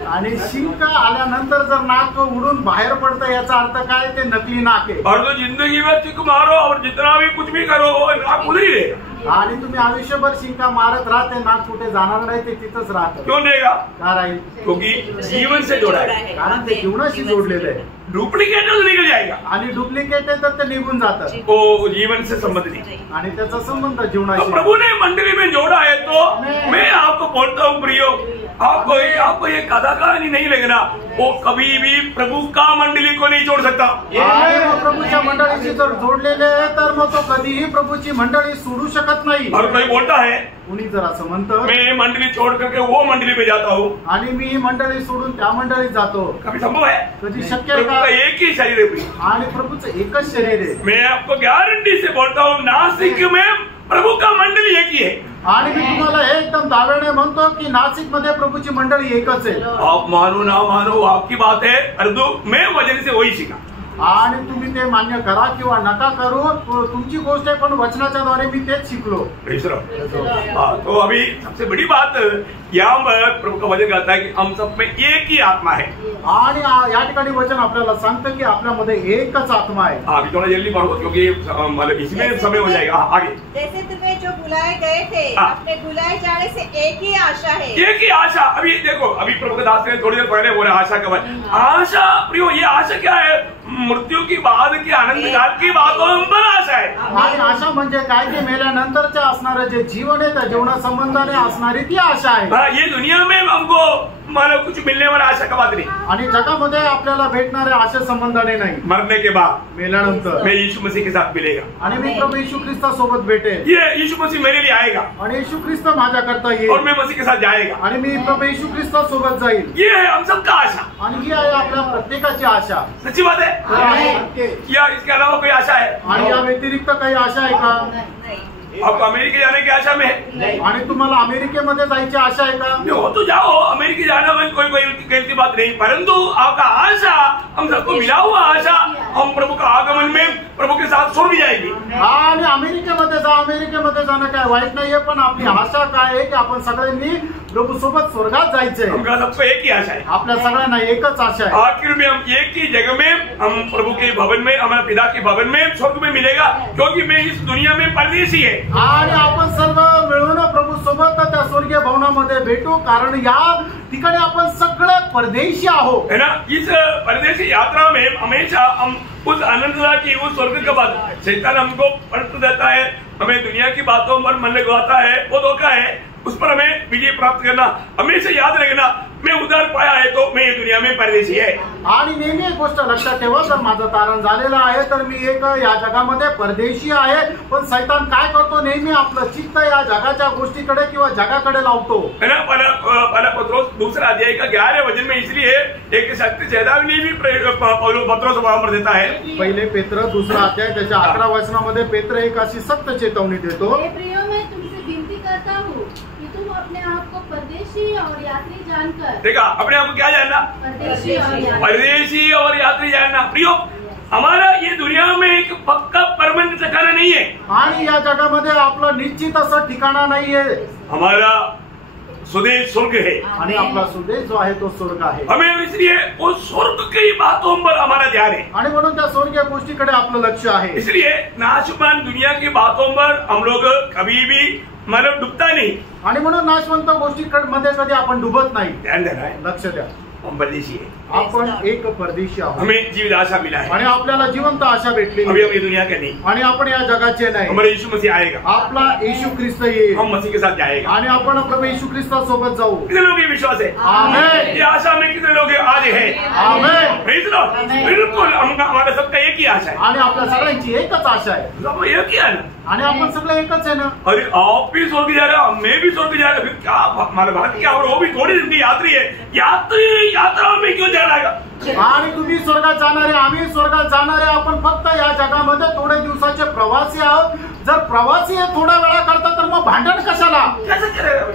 आणि शिंक आल्यानंतर जर नाक उडून बाहेर पडतं याचा अर्थ काय, ते नकली नाक आहे. और तो जिंदगी में छिक मारो और जितना भी कुछ भी करो वो नाक उधर ही रहेगा. आणि तुम्ही आयुष्यभर शिंका मारत राहते, नाक कुठे जाणार नाही, ते तिथंच राहतं. क्यों देगा? का राहील? क्योंकि जीवन से जोड़ा है. कारण ते जीवनाशी जोडलेलं आहे. डुप्लिकेट निकल जाएगा आणि डुप्लिकेट आहे तर ते निघून जातं. वो जीवन से संबंध नहीं. आणि त्याचा संबंध तो जीवनाशी. प्रभु ने मंडली में जोड़ा है तो मैं आपको बोलता हूँ प्रियो, आपको ये कथाकहानी नहीं लगना, वो कभी भी प्रभु का मंडली को नहीं जोड़ सकता. आणि मग प्रभूच्या मंडळीशी जर जोडलेले आहे तर मग तो कधीही प्रभूची मंडळी सोडू शकत नाही. और कोई बोलता है कुणी जर असं म्हणतं मैं मंडली छोड़ करके वो मंडली में जाता हूँ, आणि मी ही मंडळी सोडून त्या मंडळीत जातो, कभी संभव है? कधी शक्य आहे प्रभु का का? एक ही शरीर है प्रिय. आणि प्रभूचं एकच शरीर आहे. मैं आपको गारंटी से बोलता हूँ नासिक में प्रभु का मंडली एक ही है. आणि मी तुम्हाला हे एकदम दाव्याने म्हणतो की नाशिक मध्ये प्रभूची मंडळी एकच आहे. आप मानो ना मानो आपकी बात है, परंतु मैं वचन से वही सीखा. आणि तुम्ही ते मान्य करा किंवा नका करू, तुमची गोष्ट आहे, पण वचनाच्या द्वारे मी तेच शिकलो. तो अभी सबसे बड़ी बात यहाँ पर प्रभु का वचन कहता है कि हम सब में एक ही आत्मा है. आणि या ठिकाणी वचन आपल्याला सांगतं की आपल्यामध्ये एकच आत्मा आहे. अभी थोड़ा जल्दी पढ़ो क्योंकि मतलब इसमें समय हो जाएगा. आगे जैसे तुम्हें जो बुलाए गए थे, अपने बुलाए जाने से एक ही आशा है. एक ही आशा. अभी देखो, अभी प्रभु के दास ने थोड़ी देर पहले बोला आशा का बात. आशा प्रियो, ये आशा क्या है? मृत्यू की बाद की आनंद काल की बातों पर आशा है. आणि आशा म्हणजे काय, की मेल्यानंतरच्या असणारं जे जीवन आहे त्या जीवना संबंधाने असणारी ती आशा आहे. ये दुनिया में हमको मानो कुछ मिलने वाला आशा का बात नहीं. आणि जगामध्ये आपल्याला भेटणाऱ्या आशा संबंधाने नाही. मरने के बाद मेल्यानंतर मैं यीशु मसीह के साथ मिलेगा, आणि मी प्रभू येशू ख्रिस्ता सोबत भेटेल. ये यीशु मसीह मेरे लिए आएगा आणि येशू ख्रिस्त माझ्याकरता और येईल, मैं मसीह के साथ जाएगा. आणि मी प्रभू येशू ख्रिस्ता सोबत जाईल. ये है हम सबका आशा. आणि ही आहे आपल्या प्रत्येकाची आशा. सच्ची बात है. या इसके अलावा कोई आशा है? आणि या व्यतिरिक्त काही आशा आहे का? आपको अमेरिका जाने की आशा में है? आणि तुम्हाला अमेरिकेमध्ये जायची आशा आहे का? हो तो जाओ, अमेरिका जाना में कोई गलती बात नहीं, परंतु आपका आशा, हम सबको मिला हुआ आशा, हम प्रभु का आगमन में प्रभु के साथ स्वर्ग जाएगी. आणि अमेरिकेमध्ये जाणं काय वाईट नाहीये, पण आपली आशा काय आहे की आपण सगळ्यांनी प्रभू सोबत स्वर्गात जायचंय. हमका सबको एक ही आशा है. आपल्या सगळ्यांना एकच आशा आहे. आखिर में हम एक ही जगह में, हम प्रभु के भवन में, हमारे पिता के भवन में, स्वर्ग में मिलेगा, क्योंकि मैं इस दुनिया में परदेशी है. आणि आपण सर्व मिळून प्रभु सोबत त्या स्वर्गीय भवनामध्ये भेटू, कारण या ठिकाणी आपण सगळे परदेशी आहोत. है ना. इस परदेशी यात्रा में हमेशा हम उस आनंद की, उस स्वर्ग के बाद शैतान हमको परत देता है, हमें दुनिया की बातों पर मन लगवाता है, वो धोखा है. उस पर हमें विजय प्राप्त करना, हमेशा याद रखना, मैं उद्धार पाया है तो मैं ये दुनिया में परदेशी है. आणि नेहमी एक गोष्ट लक्षात ठेवा, जर माझं तारण झालेलं आहे तर मी एक या जगामध्ये परदेशी आहे. पण शैतान काय करतो, नेहमी आपलं चित्त या जगाच्या गोष्टीकडे किंवा जगाकडे लावतो. है ना. पहला पत्रोस दूसरा अध्याय का 11वें वचन में इसलिए एक शक्ति चेतावनी भी पत्रोस वहां पर देता है. पहिले पेत्र दुसरा अध्याय त्याच्या 11 वचनामध्ये पेत्र एक अशी सक्त चेतावनी देतो. हे प्रियो, मैं तुमसे विनती करता हूँ कि तुम अपने आप को परदेशी और यात्री जानकर. देखा, अपने आप को क्या जानना? परदेशी और यात्री. परदेशी और यात्री जानना. प्रियो, हमारा ये दुनिया में एक पक्का परमानेंट ठिकाना नहीं है. आणि या जगामध्ये आपलं निश्चित असं ठिकाणा नाहीये. हमारा स्वदेश स्वर्ग है. आणि आपला स्वदेश जो आहे तो स्वर्ग आहे. हमें इसलिए वो स्वर्ग की बातों पर हमारा ध्यान है. आणि म्हणून त्या स्वर्गीय गोष्टीकडे आपलं लक्ष आहे. इसलिए नाशवान दुनिया की बातों पर हम लोग कभी भी मतलब डूबता नहीं. आणि म्हणून नाशवंत गोष्टीमध्ये कधी आपण डुबत नाही. ध्यान देना है. लक्ष द्या, हम परदेशी है. आपण एक परदेशी आहोत. हमें जीवित आशा मिला है. आणि आपल्याला जिवंत आशा भेटली. अभी हम ये दुनिया के नहीं. आणि आपण या जगाचे नाही. हमारे यीशु मसीह आएगा. आपला येशू ख्रिस्त येईल. हम मसीह के साथ जाएगा. आणि आपण प्रभू येशू ख्रिस्तासोबत जाऊ. कितने लोग ये विश्वास है? आमेन. ये आशा में कितने लोग आज है? आमेन. Praise Lord. बिल्कुल हमारा सबका एक ही आशा है. आणि आपल्या सगळ्यांची एकच आशा आहे. सब एक ही है ना. आणि आपण सगळे एकच आहे ना. अरे आप भी स्वर्ग जा रहे हो, मैं भी स्वर्ग जा रहा हूँ, फिर क्या हमारे भारत क्या, और वो भी थोड़ी दिन की यात्री है. यात्रा में क्यों जाना है? आणि तुम्ही स्वर्गात जाणारे, आम्ही स्वर्गात जाणारे, आपण फक्त या जगामध्ये थोडे दिवसाचे प्रवासी आहोत. जर प्रवासी हे थोड्या वेळा करतात तर मग भांडण कशाला? कैसे करेगा?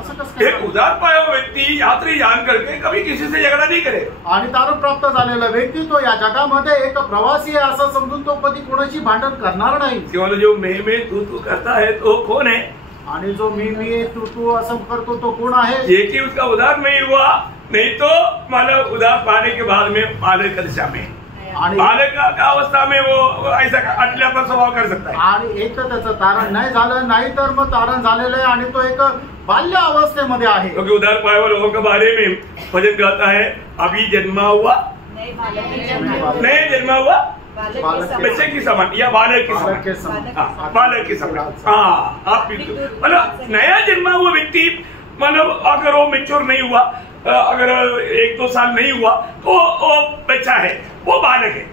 असं कसं? एक उदार पाया हुआ व्यक्ति यात्री जान करके कभी किसी से झगड़ा नहीं करे. आणि तारण प्राप्त झालेला व्यक्ती तो या जगामध्ये एक प्रवासी आहे असं समजून तो कधी कोणाशी भांडण करणार नाही. केवळ जो मैं तू करता है तो कौन है? आणि जो मी तू असं करतो तो कोण आहे? ये कि उसका उद्धार नहीं हुआ, नहीं तो मतलब उद्धार पाने के बाद में बालक की दशा में आणि बालक का अवस्था में वो ऐसा अटल्याचा स्वभाव कर सकता है। आणि एक तर त्याचं तारण नाही झालं, नाही तर मग तारण झालेलं आहे आणि तो एक बाल्य अवस्थेमध्ये आहे। क्योंकि उद्धार पाए हुए लोगों के बारे में भजन कहता है, अभी जन्मा हुआ नहीं जन्मा हुआ बच्चे की समान या बालक के समान, बालक के समान। हाँ, आप मतलब नया जन्मा हुआ व्यक्ति मतलब अगर वो मेच्योर नहीं हुआ, अगर 1-2 साल नहीं हुआ तो वो बच्चा है, वो बालक है।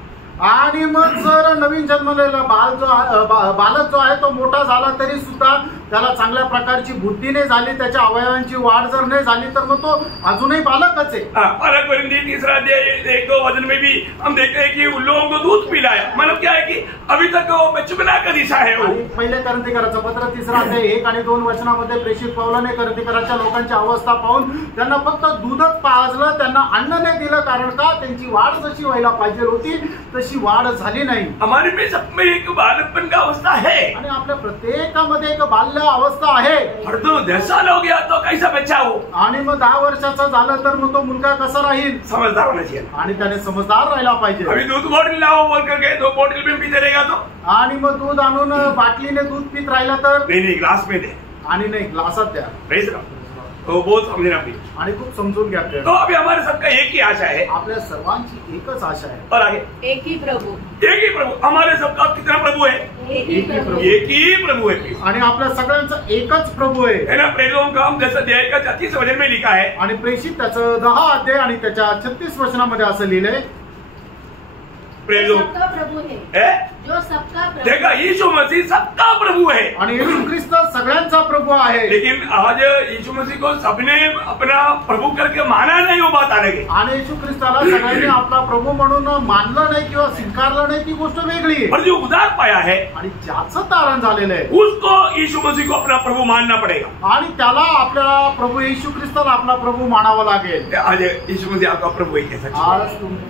आणि मग जर नवीन जन्मलेला बालक जो आहे तो मोठा झाला तरी सुद्धा त्याला चांगल्या प्रकारची बुद्धी नाही झाली, त्याच्या अवयवांची वाढ जर नहीं झाली तर मग तो अजूनही बालकच है। बालक परिंदी 3 अध्याय 1-2 वचन में भी हम देखते हैं कि उन लोगों को दूध पिलाया, मतलब क्या है कि अभी तक वो बचपना का दिशा है। वो पहिले करंथीकराचं पत्र 3 अध्याय 1 आणि 2 वचनामध्ये प्रेषित पौलाने करंथीकराच्या लोकांची अवस्था पाहून त्यांना फक्त दूधच पाजलं, त्यांना अन्न नाही दिलं, कारण का त्यांची वाढ जशी व्हायला पाहिजे होती तशी वाढ झाली नाही। हमारे में सब में एक बालकपन का अवस्था है आणि आपल्या प्रत्येकामध्ये एक बाल्य अवस्था आहे। और तो 10 साल हो गया तो कैसा बच्चा हो, आणि मग 10 वर्षाचा झालं तर मग तो मुलगा कसा राहील? समझदार होना चाहिए आणि त्याने समजदार राहायला पाहिजे। अभी दूध बोतल लाओ बोल करके 2 बोतल में पीते रहेगा तो, आणि मग दूध आणून बाटलीने दूध पीत राहिला तर नहीं ग्लास में दे, आणि नाही ग्लासात द्या, भेज रहा तो बहुत समझना भी। आणि खूप समजून घ्या। तो अभी हमारे सबका एक ही आशा है, आपल्या सर्वांची एकच आशा आहे। और आगे एक ही प्रभु, एक ही प्रभु। हमारे सबका कितना प्रभु है? एक ही प्रभु, एक ही प्रभु है। आणि आपल्या सगळ्यांचं एकच प्रभु आहे। है ना, प्रेरितों का हम 10 अध्याय का 36 वचन में लिखा है, आणि प्रेषित त्याचं 10 अध्याय आणि त्याच्या 36 वचनामध्ये असं लिहिलंय, प्रेरितों सबका प्रभु है, है जो सबका प्रभु देखा, यीशु मसीह सबका प्रभु है। आणि येशू ख्रिस्त सगळ्यांचा प्रभु आहे। लेकिन आज यीशु मसीह को सबने अपना प्रभु करके माना नहीं, वो बात अलग है। आणि येशू ख्रिस्ताला सगळ्यांनी आपला प्रभु म्हणून मानलं नाही किंवा स्वीकारलं नाही ती गोष्ट वेगळी आहे। और जो उद्धार पाया है आणि ज्याचं तारण झालेलं आहे उसको यीशु मसीह को अपना प्रभु मानना पड़ेगा, आणि त्याला आपल्याला प्रभु येशू ख्रिस्ताला आपला प्रभु मानावा लागेल। आज यीशु मसीह आपका प्रभु है कैसा? आज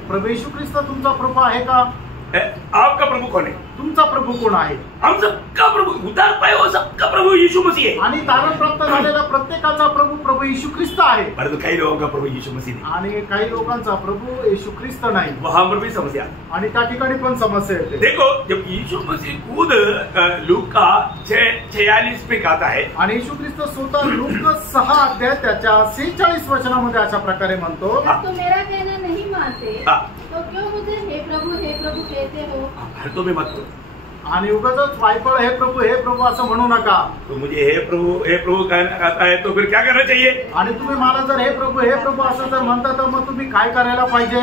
प्रभु येशू ख्रिस्त तुमचा प्रभु आहे का? आपका प्रभु कौन है? तुमचा प्रभु कोण आहे? हम सबका प्रभु, उद्धार पाए वो सबका प्रभु यीशु मसीह है। आणि तारण प्राप्त झालेला प्रत्येकाचा प्रभु प्रभु येशू ख्रिस्त आहे। परंतु कई लोगों का प्रभु यीशु मसीह नहीं, आणि काही लोकांचा प्रभु येशू ख्रिस्त नाही, वहां पर भी समस्या। आणि त्या ठिकाणी पण समस्या येते। देखो, जब यीशु मसीह खुद लूका 6:46 में कहता है, आणि येशू ख्रिस्त स्वतः लूक 6 अध्याय त्याच्या 46 वचनामध्ये अशा प्रकारे म्हणतो, जब तुम मेरा कहना नहीं मानते हाँ। तो क्यों मुझे हे प्रभु कहते हो? हरदों में मत करो, आणि उगाचच वायफळ हे प्रभु असं म्हणू नका। तो मुझे हे प्रभु कहता है तो फिर क्या करना चाहिए? आणि तुम्ही मला जर हे प्रभु असं जर म्हणता तर मग तुम्ही काय करायला पाहिजे?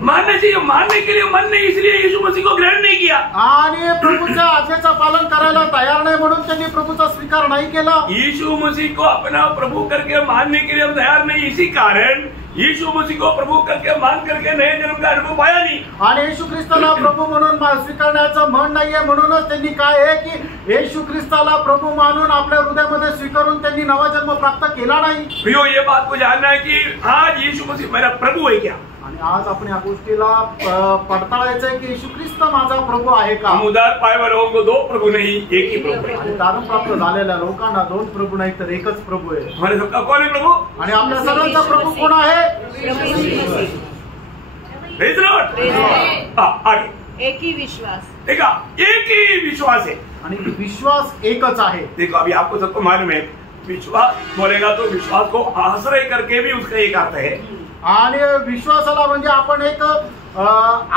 मानना चाहिए। मानने के लिए मन ने इसलिए यीशु मसीह को ग्रहण नहीं किया। आणि प्रभूच्या आज्ञेचं पालन करायला तयार नाही म्हणून त्यांनी प्रभूचा स्वीकार नाही केला। यीशु मसीह को अपना प्रभु करके मानने के लिए हम तैयार नहीं, इसी कारण यीशु मसीह को प्रभु करके मान करके नए जन्म का अनुभव पाया नहीं। आणि येशू ख्रिस्ताला प्रभू म्हणून स्वीकारण्याचं मन नाहीये, म्हणूनच त्यांनी काय आहे की येशू ख्रिस्ताला प्रभू मानून आपल्या हृदयामध्ये स्वीकारून त्यांनी नवा जन्म प्राप्त केला नाही। प्रियो, ये बात को जानना है कि आज यीशु मसीह मेरा प्रभु है क्या? आणि आज आपण या गोष्टीला पडताळायचं आहे की येशू ख्रिस्त माझा प्रभू आहे का? हम उद्धार पाए वाले लोगों को 2 प्रभु नहीं, एक ही प्रभु है। आणि तारण प्राप्त झालेल्या लोकांना 2 प्रभु नाही तर एकच प्रभू आहे। हमारे सबका कौन है प्रभु? आणि आपल्या सगळ्यांचा प्रभू कोण आहे? Praise Lord. आगे एक ही विश्वास, देखा, एक ही विश्वास है। आणि विश्वास एकच आहे। देखो, अभी आपको सबको मालूम है, विश्वास बोलेगा तो विश्वास को आश्रय करके भी उसका एक अर्थ है। आणि विश्वासाला म्हणजे आपण एक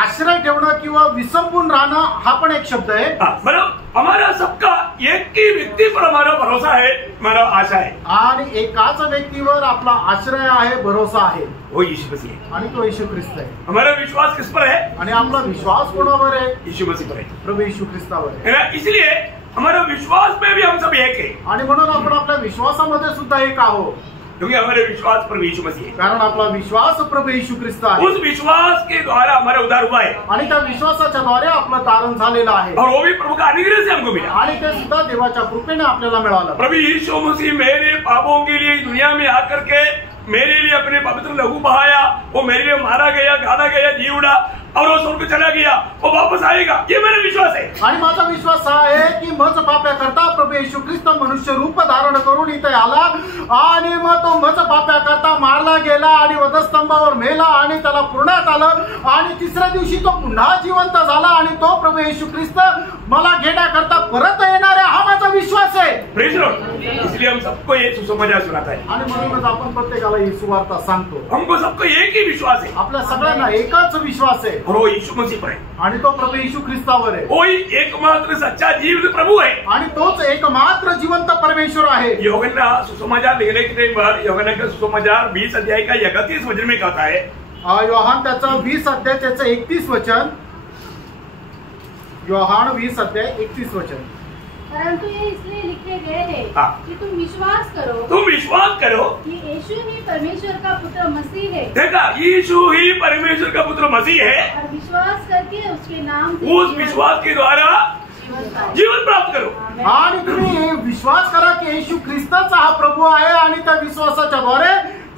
आश्रय ठेवणं किंवा विसंबून राहणं हा पण एक शब्द आहे। मतलब हमारा सबका एक ही व्यक्ति पर हमारा भरोसा है, हमारा आशा है। आणि एकाच व्यक्तीवर आपला आश्रय आहे, भरोसा आहे, वो यीशु मसीह है। आणि तो येशू ख्रिस्त आहे। हमारा विश्वास किस पर है? आणि आपला विश्वास कोणावर आहे? यीशु मसीह पर है, प्रभू येशू ख्रिस्तावर आहे। है ना? इसलिए हमारा विश्वास में भी हम सब एक है, आणि म्हणून आपण आपल्या विश्वासामध्ये सुद्धा एक आहोत, क्योंकि हमारे विश्वास पर यीशु मसीह है। कारण आपला विश्वास प्रभू येशू ख्रिस्त आहे। उस विश्वास के द्वारा हमारा उद्धार हुआ है, आणि त्या विश्वासाच्या द्वारे आपलं तारण झालेलं आहे, और वो भी प्रभु का अनुग्रह से हमको मिला। आणि ते सुद्धा देवाच्या कृपेने आपल्याला मिळालं। प्रभु यीशु मसीह मेरे पापों के लिए दुनिया में आकर के मेरे लिए अपने पवित्र लहू बहाया, वो मेरे लिए मारा गया, गाड़ा गया, जी उड़ा, और वो स्वर्ग चला गया, वो वापस आएगा, ये मेरा विश्वास है. आणि माझा विश्वास हा आहे की मज पाप्याकरता प्रभू येशू ख्रिस्त मनुष्य रूप धारण करून इथे आला आणि मग तो मज पाप्याकरता मारला गेला आणि वधस्तंभावर मेला आणि त्याला पुरण्यात आलं आणि तिसऱ्या दिवशी तो पुन्हा जिवंत झाला आणि तो प्रभू येशू ख्रिस्त मला घेण्याकरता परत येणार आहे, हा माझा विश्वास आहे. Praise Lord. इसलिए हम सबको ये सुसमाचार सुनाता है. आणि म्हणूनच आपण प्रत्येकाला ही सुवार्ता सांगतो. हमको सबको एक ही विश्वास है. आपल्या सगळ्यांना एकच विश्वास आहे और वो यीशु मसीह पर है. आणि तो प्रभू येशू ख्रिस्तावर आहे. वही एकमात्र सच्चा जीवित प्रभु है आणि तोच एकमात्र जिवंत परमेश्वर आहे. यूहन्ना सुसमाचार लिखने के बाद यूहन्ना का सुसमाचार 20 अध्याय का 31 वचन में कहता है. योहान त्याचं 20 अध्याय त्याचं 31 वचन. योहान 20 अध्याय 31 वचन. परंतु ये इसलिए लिखे गए हैं कि तुम विश्वास करो कि यीशु ही परमेश्वर का पुत्र मसीह है. देखा, यीशु ही परमेश्वर का पुत्र मसीह है और विश्वास करके उसके नाम से उस विश्वास के द्वारा जीवन प्राप्त करो. आणि तुम्ही विश्वास करा की येशू ख्रिस्तच हा प्रभू आहे आणि त्या विश्वासाच्या द्वारे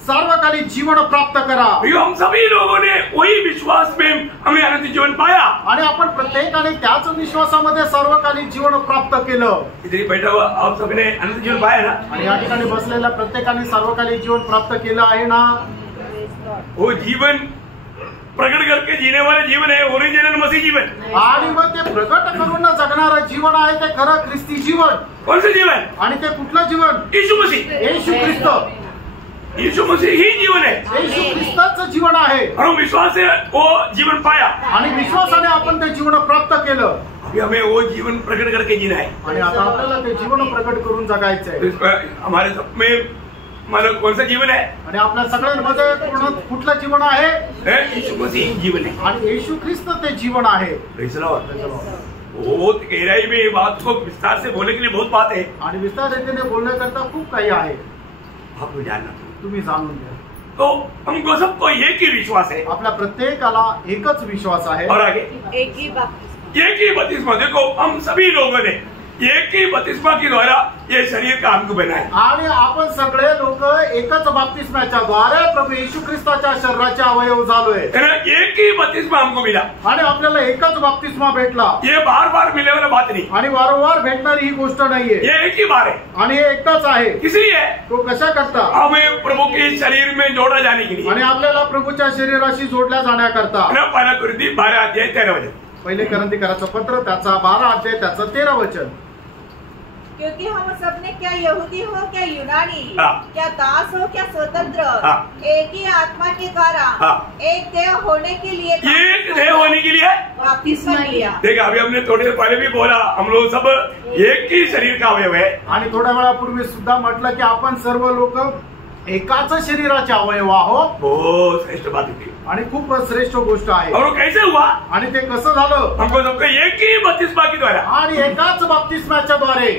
सार्वकालिक जीवन प्राप्त करा. हम सभी लोगों ने वही विश्वास में हमें अनंत जीवन पाया आणि आपण प्रत्येकाने त्याच विश्वासामध्ये सार्वकालिक जीवन प्राप्त केलं. इधर बैठा हुआ आप सबने अनंत जीवन पाया ना. आणि या ठिकाणी बसलेल्या प्रत्येकाने सार्वकालिक जीवन प्राप्त केलं आहे ना. वो जीवन प्रकट करके जीने वाले जीवन है, ओरिजिनल मसीह जीवन. आणि मग ते प्रकट करून जगणारं जीवन आहे ते खरं ख्रिस्ती जीवन. कौन सा जीवन? आणि ते कुठलं जीवन? यीशु मसीह. येशू ख्रिस्त. यीशु मसीह ही जीवन है. येशू ख्रिस्ताचं जीवन आहे. और विश्वास से वो जीवन पाया आणि विश्वासाने आपण ते जीवन प्राप्त केलं. अभी हमें वो जीवन प्रकट करके जीना है. आणि आता आपल्याला ते जीवन प्रकट करून जगायचं आहे. हमारे सब में मतलब कौन सा जीवन है? आणि आपल्या सगळ्यांमध्ये पूर्ण कुठलं जीवन आहे? यीशु मसीह जीवन है. आणि येशू ख्रिस्त ते जीवन आहे. वो गहराई में बात को विस्तार से बोलने के लिए बहुत बात है आणि विस्तार रीतीने बोलण्याकरता खूप काही आहे. आपको जानना, तुम्ही जाणून घ्या. तो हमको सबको एक ही विश्वास है. आपल्या प्रत्येकाला एकच विश्वास आहे. और आगे एक ही बपतिस्मा. देखो, हम सभी लोगों ने एक ही बपतिस्मा के द्वारा ये शरीर का अंग बनाए. आणि आपण सगळे लोक एकच बपतिस्म्याच्या द्वारे प्रभू येशू ख्रिस्ताच्या शरीराचे अवयव झालोय. एक ही बपतिस्मा हमको मिला आणि आपल्याला एकच बपतिस्मा भेटला. ये बार बार मिलने वाला बात नहीं. आणि वारंवार भेटणारी ही गोष्ट नाहीये. ये एक ही बार है. आणि हे एकटाच आहे. इसलिए तो कशा करता? हमें प्रभु के शरीर में जोड़ा जाने के लिए आणि आपल्याला प्रभूच्या शरीराशी जोडल्या जाण्याकरता. पहला कुरिन्थी 12 अध्याय 13 वचन. पहिले करंथीकराचं पत्र त्याचा 12 अध्याय त्याचं 13 वचन. क्योंकि हम सबने क्या यहूदी हो क्या यूनानी, क्या दास हो क्या स्वतंत्र, एक ही आत्मा के कारण एक देह होने के लिए बपतिस्मा लिया. देखा, अभी हमने थोड़ी देर पहले भी बोला, हम लोग सब एक ही शरीर का अवयव है. आणि थोड्या वेळापूर्वी सुद्धा म्हटलं की आपण सर्व लोक एकाच शरीराचे अवयव आहोत. हो, श्रेष्ठ बात होती आणि खूप श्रेष्ठ गोष्ट आहे. और कैसे हुआ? आणि ते कसं झालं? हमको सबको एक ही बपतिस्मा के द्वारा. आणि एकाच बपतिस्म्याच्या द्वारे.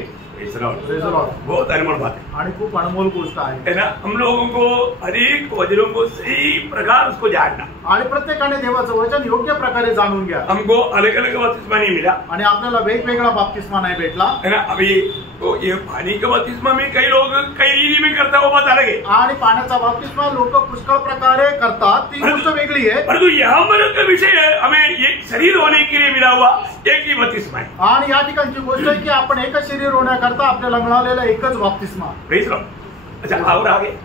बहुत अनमोल बात है आणि खूप अनमोल गोष्ट आहे ना. हम लोगों को हर एक वचनों को सही प्रकार उसको जानना. आणि प्रत्येकाने देवाचं वचन योग्य प्रकारे जाणून घ्या. हमको अलग अलग बपतिस्मा नहीं मिला आणि आपल्याला वेगवेगळा बपतिस्मा नाही भेटला है ना. अभी तो ये पानी का बपतिस्मा में कई लोग कई रीति में करता है, वो बात अलग है. आणि पाण्याचा बपतिस्मा लोक पुष्कळ प्रकारे करतात, ती गोष्ट वेगळी आहे. परंतु यहाँ पर का विषय है, हमें एक शरीर होने के लिए मिला हुआ एक ही बपतिस्मा है. आणि या ठिकाणची गोष्ट आहे की आपण एकच शरीर होण्याकरता आपल्याला मिळालेला एकच बपतिस्मा. अच्छा, और आगे.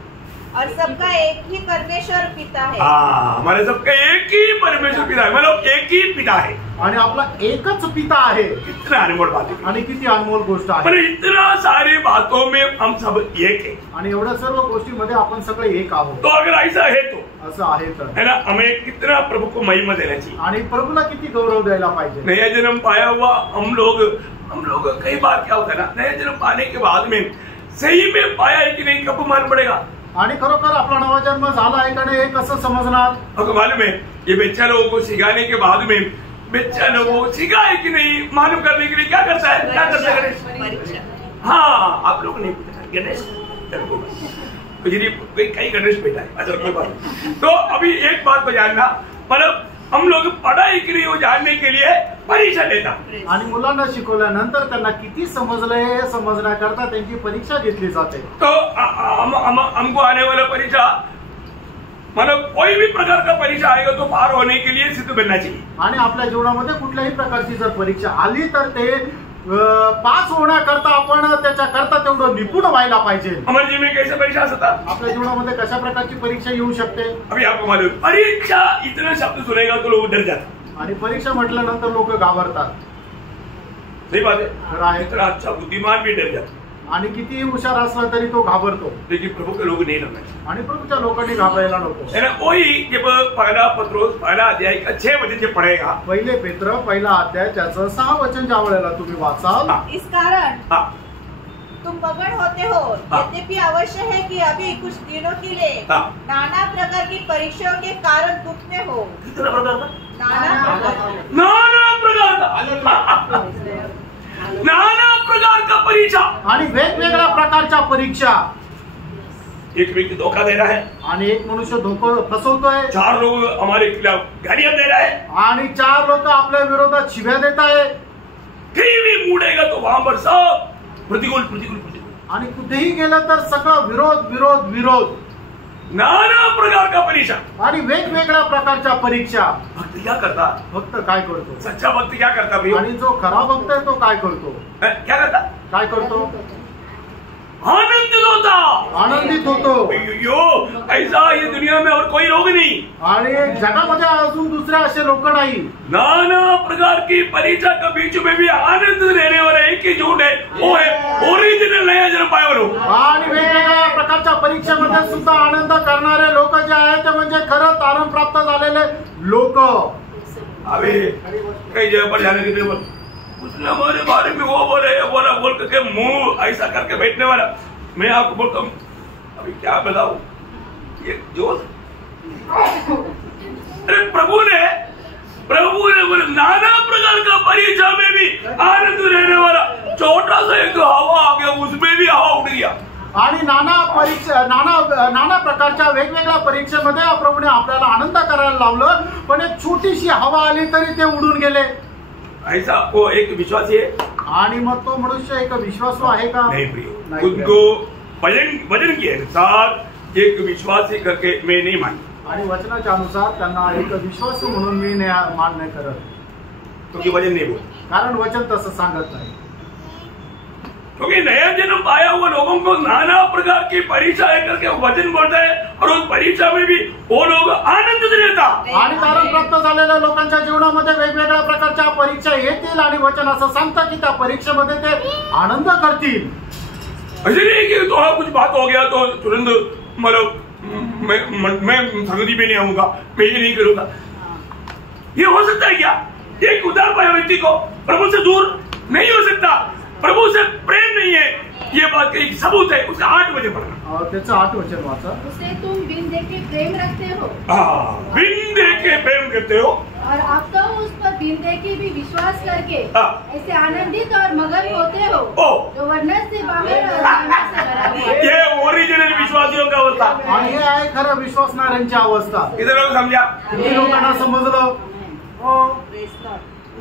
और सबका एक ही परमेश्वर पिता है. हमारे सबका एक ही परमेश्वर पिता है, मतलब एक ही पिता है. आणि आपला एकच पिता आहे. कितना अनमोल बात है आणि किती अनमोल गोष्ट आहे. पर इतना सारी बातों में हम सब एक है. आणि एवढ्या सर्व गोष्टींमध्ये आपण सगळे एक आहोत. तो अगर ऐसा है तो असं आहे तर है ना, हमें कितना प्रभु को महिमा देना चाहिए. आणि प्रभूला किती गौरव द्यायला पाहिजे. नया जन्म पाया हुआ हम लोग कई बार क्या होता है ना, नया जन्म पाने के बाद में सही में पाया है कि नहीं, कब मालूम पड़ेगा. आणि खरोखर आपला नवा जन्म झाला आहे का नाही हे कसं समजणार. आपको मालूम है, ये बच्चा लोगों को सिखाने के बाद में बच्चा लोगों को सिखा है कि नहीं मालूम करने के लिए क्या करता है गणेश. हाँ, आप लोग नहीं पूछा गणेश कई गणेश बेटा है. अच्छा, कोई बात. तो अभी एक बात को जानना, मतलब हम लोग पढ़ाई के लिए जानने के लिए परीक्षा लेता. आणि मुलांना शिकवल्यानंतर त्यांना किती समजलंय हे समजण्याकरता त्यांची परीक्षा घेतली जाते. तो हमको आने वाला परीक्षा मतलब कोई भी प्रकार का परीक्षा आएगा तो पार होने के लिए सिद्ध बनना चाहिए. आणि आपल्या जीवनामध्ये कुठल्याही प्रकारची जर परीक्षा आली तर ते पास होण्याकरता आपण त्याच्याकरता तेवढं निपुण व्हायला पाहिजे. हमारे जीवन में कैसे परीक्षा असता? आपल्या जीवनामध्ये कशा प्रकारची परीक्षा येऊ शकते? अभी आपको मालूम, परीक्षा इतना शब्द सुनेगा तो लोग डर जाते. आणि परीक्षा म्हटल्यानंतर लोक घाबरतात. सही बात है. इतना अच्छा बुद्धिमान भी डर जाता. आणि कितीही हुशार असला तरी तो घाबरतो. लेकिन प्रभु के लोग नहीं डरना चाहिए. आणि प्रभूच्या लोकांनी घाबरायला नको. है ना. वही जब पहला पत्रोस पहला अध्याय 6 वचन से पढ़ेगा. पहिले पेत्र पहिला अध्याय त्याचं 6 वचन ज्या वेळेला तुम्ही वाचाल. इस कारण तुम मगन होते हो, यद्यपि अवश्य है कि अभी कुछ दिनों के लिए नाना प्रकार की परीक्षाओं के कारण दुख में हो. कितना प्रकार का? नाना प्रकार का परीक्षा आणि वेगवेगळ्या प्रकारच्या परीक्षा. एक व्यक्ति धोखा दे रहा है आणि एक मनुष्य धोका फसवतोय. 4 लोग हमारे खिलाफ गालियां दे रहा है आणि 4 लोक आपल्या विरोधात शिव्या देत आहे. कहीं भी मुड़ेगा तो वहां पर सब प्रतिकूल प्रतिकूल प्रतिकूल. आणि कुठेही गेलं तर सगळं विरोध विरोध विरोध. नाना प्रकार का परीक्षा. आणि वेगवेगळ्या प्रकारच्या परीक्षा. भक्त क्या करता? भक्त काय करतो? सच्चा भक्त क्या करता भाई? आणि जो खरा भक्त आहे तो काय करतो? क्या करता? काय करतो? आनंदित होता. आनंदित होतो. यो ऐसा ये दुनिया में और कोई लोग नहीं. आणि जगामध्ये अजून दुसरे असे लोक नाही. नाना प्रकार की परीक्षा के बीच में भी आनंद लेने वाला एक ही झूठ है, वो है ओरिजिनल नया जन्म पाए वाले लोग. आणि वेगवेगळ्या प्रकारच्या परीक्षेमध्ये सुद्धा आनंद करणारे लोक जे आहेत ते म्हणजे खरंच तारण प्राप्त झालेले लोक. अभी कई जगह पर जाने के लिए उसने हमारे बारे में वो बोले बोला बोल करके मुंह ऐसा करके बैठने वाला. मैं आपको बोलता हूँ अभी क्या बताऊं ये जो अरे प्रभु ने बोले नाना प्रकार का परीक्षा में भी आनंद रहने वाला छोटा सा एक हवा आ गया, उसमें भी हवा उड़ गया. आणि नाना प्रकारच्या वेगवेगळ्या परीक्षेमध्ये प्रभूने आपल्याला आनंद करायला लावलं, पण एक छोटीशी हवा आली तरी ते उडून गेले. ऐसा वो एक विश्वासी है. आणि मग तो मनुष्य एक विश्वासू आहे का? नहीं प्रिय. उनको वचन के अनुसार एक विश्वासी करके मैं नहीं मानता. आणि वचनाच्या अनुसार त्यांना एक विश्वासू म्हणून मी मान नाही करत. क्योंकि वचन नहीं बोल. कारण वचन तसं सांगत नाही. क्योंकि नया जन्म पाया हुआ लोगों को नाना प्रकार की परीक्षा करके वचन बोलता है और उस परीक्षा में भी वो लोग आनंदित रहता. आणि तारण प्राप्त झालेल्या लोकांच्या जीवनामध्ये वेगवेगळ्या प्रकारच्या परीक्षा येतील आणि वचन असं सांगतं की त्या परीक्षेमध्ये ते आनंद करतील. ऐसे नहीं कि थोड़ा कुछ बात हो गया तो तुरंत मतलब मैं संगति में नहीं आऊंगा, मैं ये नहीं करूंगा. ये हो सकता है क्या? एक उदार पाया व्यक्ति को प्रभु से दूर नहीं हो सकता. प्रभु से प्रेम नहीं है, ये बात का एक सबूत है. उसका 8 बजे पढ़ना. त्याचं 8 वचन वाचा. उसे तुम बिन देखे प्रेम रखते हो. बिन देखे प्रेम करते हो. और अब तो उस पर बिन देखे भी विश्वास करके ऐसे आनंदित और मगन होते हो जो वर्णन से बाहर और आनंद से भरा हुआ है. ये ओरिजिनल विश्वासियों का अवस्था. आणि हे आहे खरं विश्वासणाऱ्यांची अवस्था. इधर लोग समझा? किती लोकांना समजलं?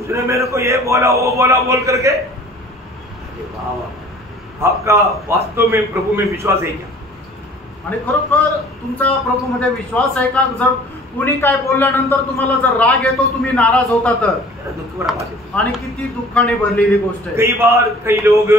उसने मेरे को ये बोला वो बोला बोल करके आपका वास्तव में प्रभु में विश्वास है क्या? आणि खरोखर तुमचा प्रभू मध्ये विश्वास आहे का? जर कुणी काय बोलल्यानंतर तुम्हाला जर राग येतो, तुम्ही नाराज होता तर दुःख बड़ा बात है. आणि किती दुःखाने भरलेली गोष्ट आहे. कई बार कई लोग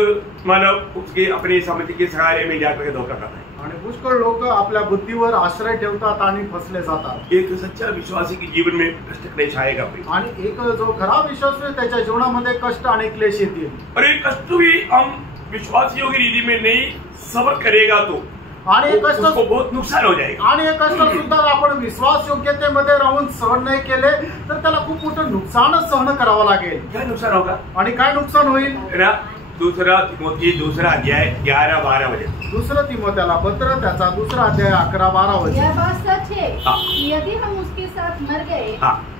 मतलब उसके अपनी समझ के सहारे में जाकर के धोखा करते हैं. आणि पुष्कळ लोक आपल्या बुद्धीवर आश्रय ठेवतात आणि फसले जातात. एक सच्चा विश्वासी के जीवन में कष्ट क्लेश आएगा. आणि एक जो खरा विश्वासी आहे त्याच्या जीवनामध्ये कष्ट आणि क्लेश येतील. और ये कष्ट भी हम विश्वासियों की रीति में नहीं सबर करेगा तो आणि हे कष्ट उसको बहुत नुकसान हो जाएगा. आणि हे कष्ट सुद्धा आपण विश्वास योग्यतेमध्ये राहून सहन नाही केले तर त्याला खूप मोठं नुकसानच सहन करावं लागेल. क्या नुकसान होगा? आणि काय नुकसान होईल? दूसरा तिमोथी 2 अध्याय 11-12 वचन. दुसरं तिमोथेला पत्र त्याचा 2 अध्याय 11-12 वचन. यह बात सच है कि यदि हम उसके साथ मर गए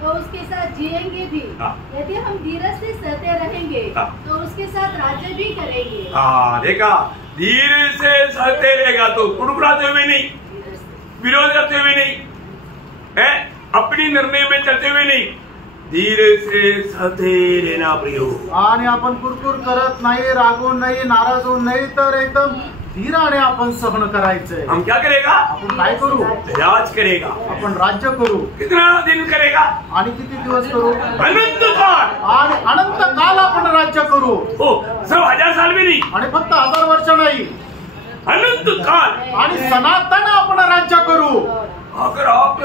तो उसके साथ जिएंगे भी. यदि हम धीरज से सहते रहेंगे तो उसके साथ राज्य भी करेंगे. देखा, धीरे से सहते रहेगा तो कुड़कुड़ाते हुए नहीं, विरोध करते हुए नहीं, है अपनी निर्णय में चलते हुए नहीं, धीरे से सहते रहना प्रियो. आणि आपण कुरकुर करत नाही, रागवून नाही, नाराज होऊन नाही, तर एकदम धीराने आपण सहन करायचंय. हम क्या करेगा? आपण काय करू? राज करेगा. आपण राज्य करू. कितना दिन करेगा? आणि किती दिवस करू? अनंत काल. आणि अनंत काल आपण राज्य करू. हो, सिर्फ 1000 साल भी नहीं, आणि फक्त 1000 वर्ष नाही, अनंत काल आणि सनातन आपण राज्य करू. अगर आप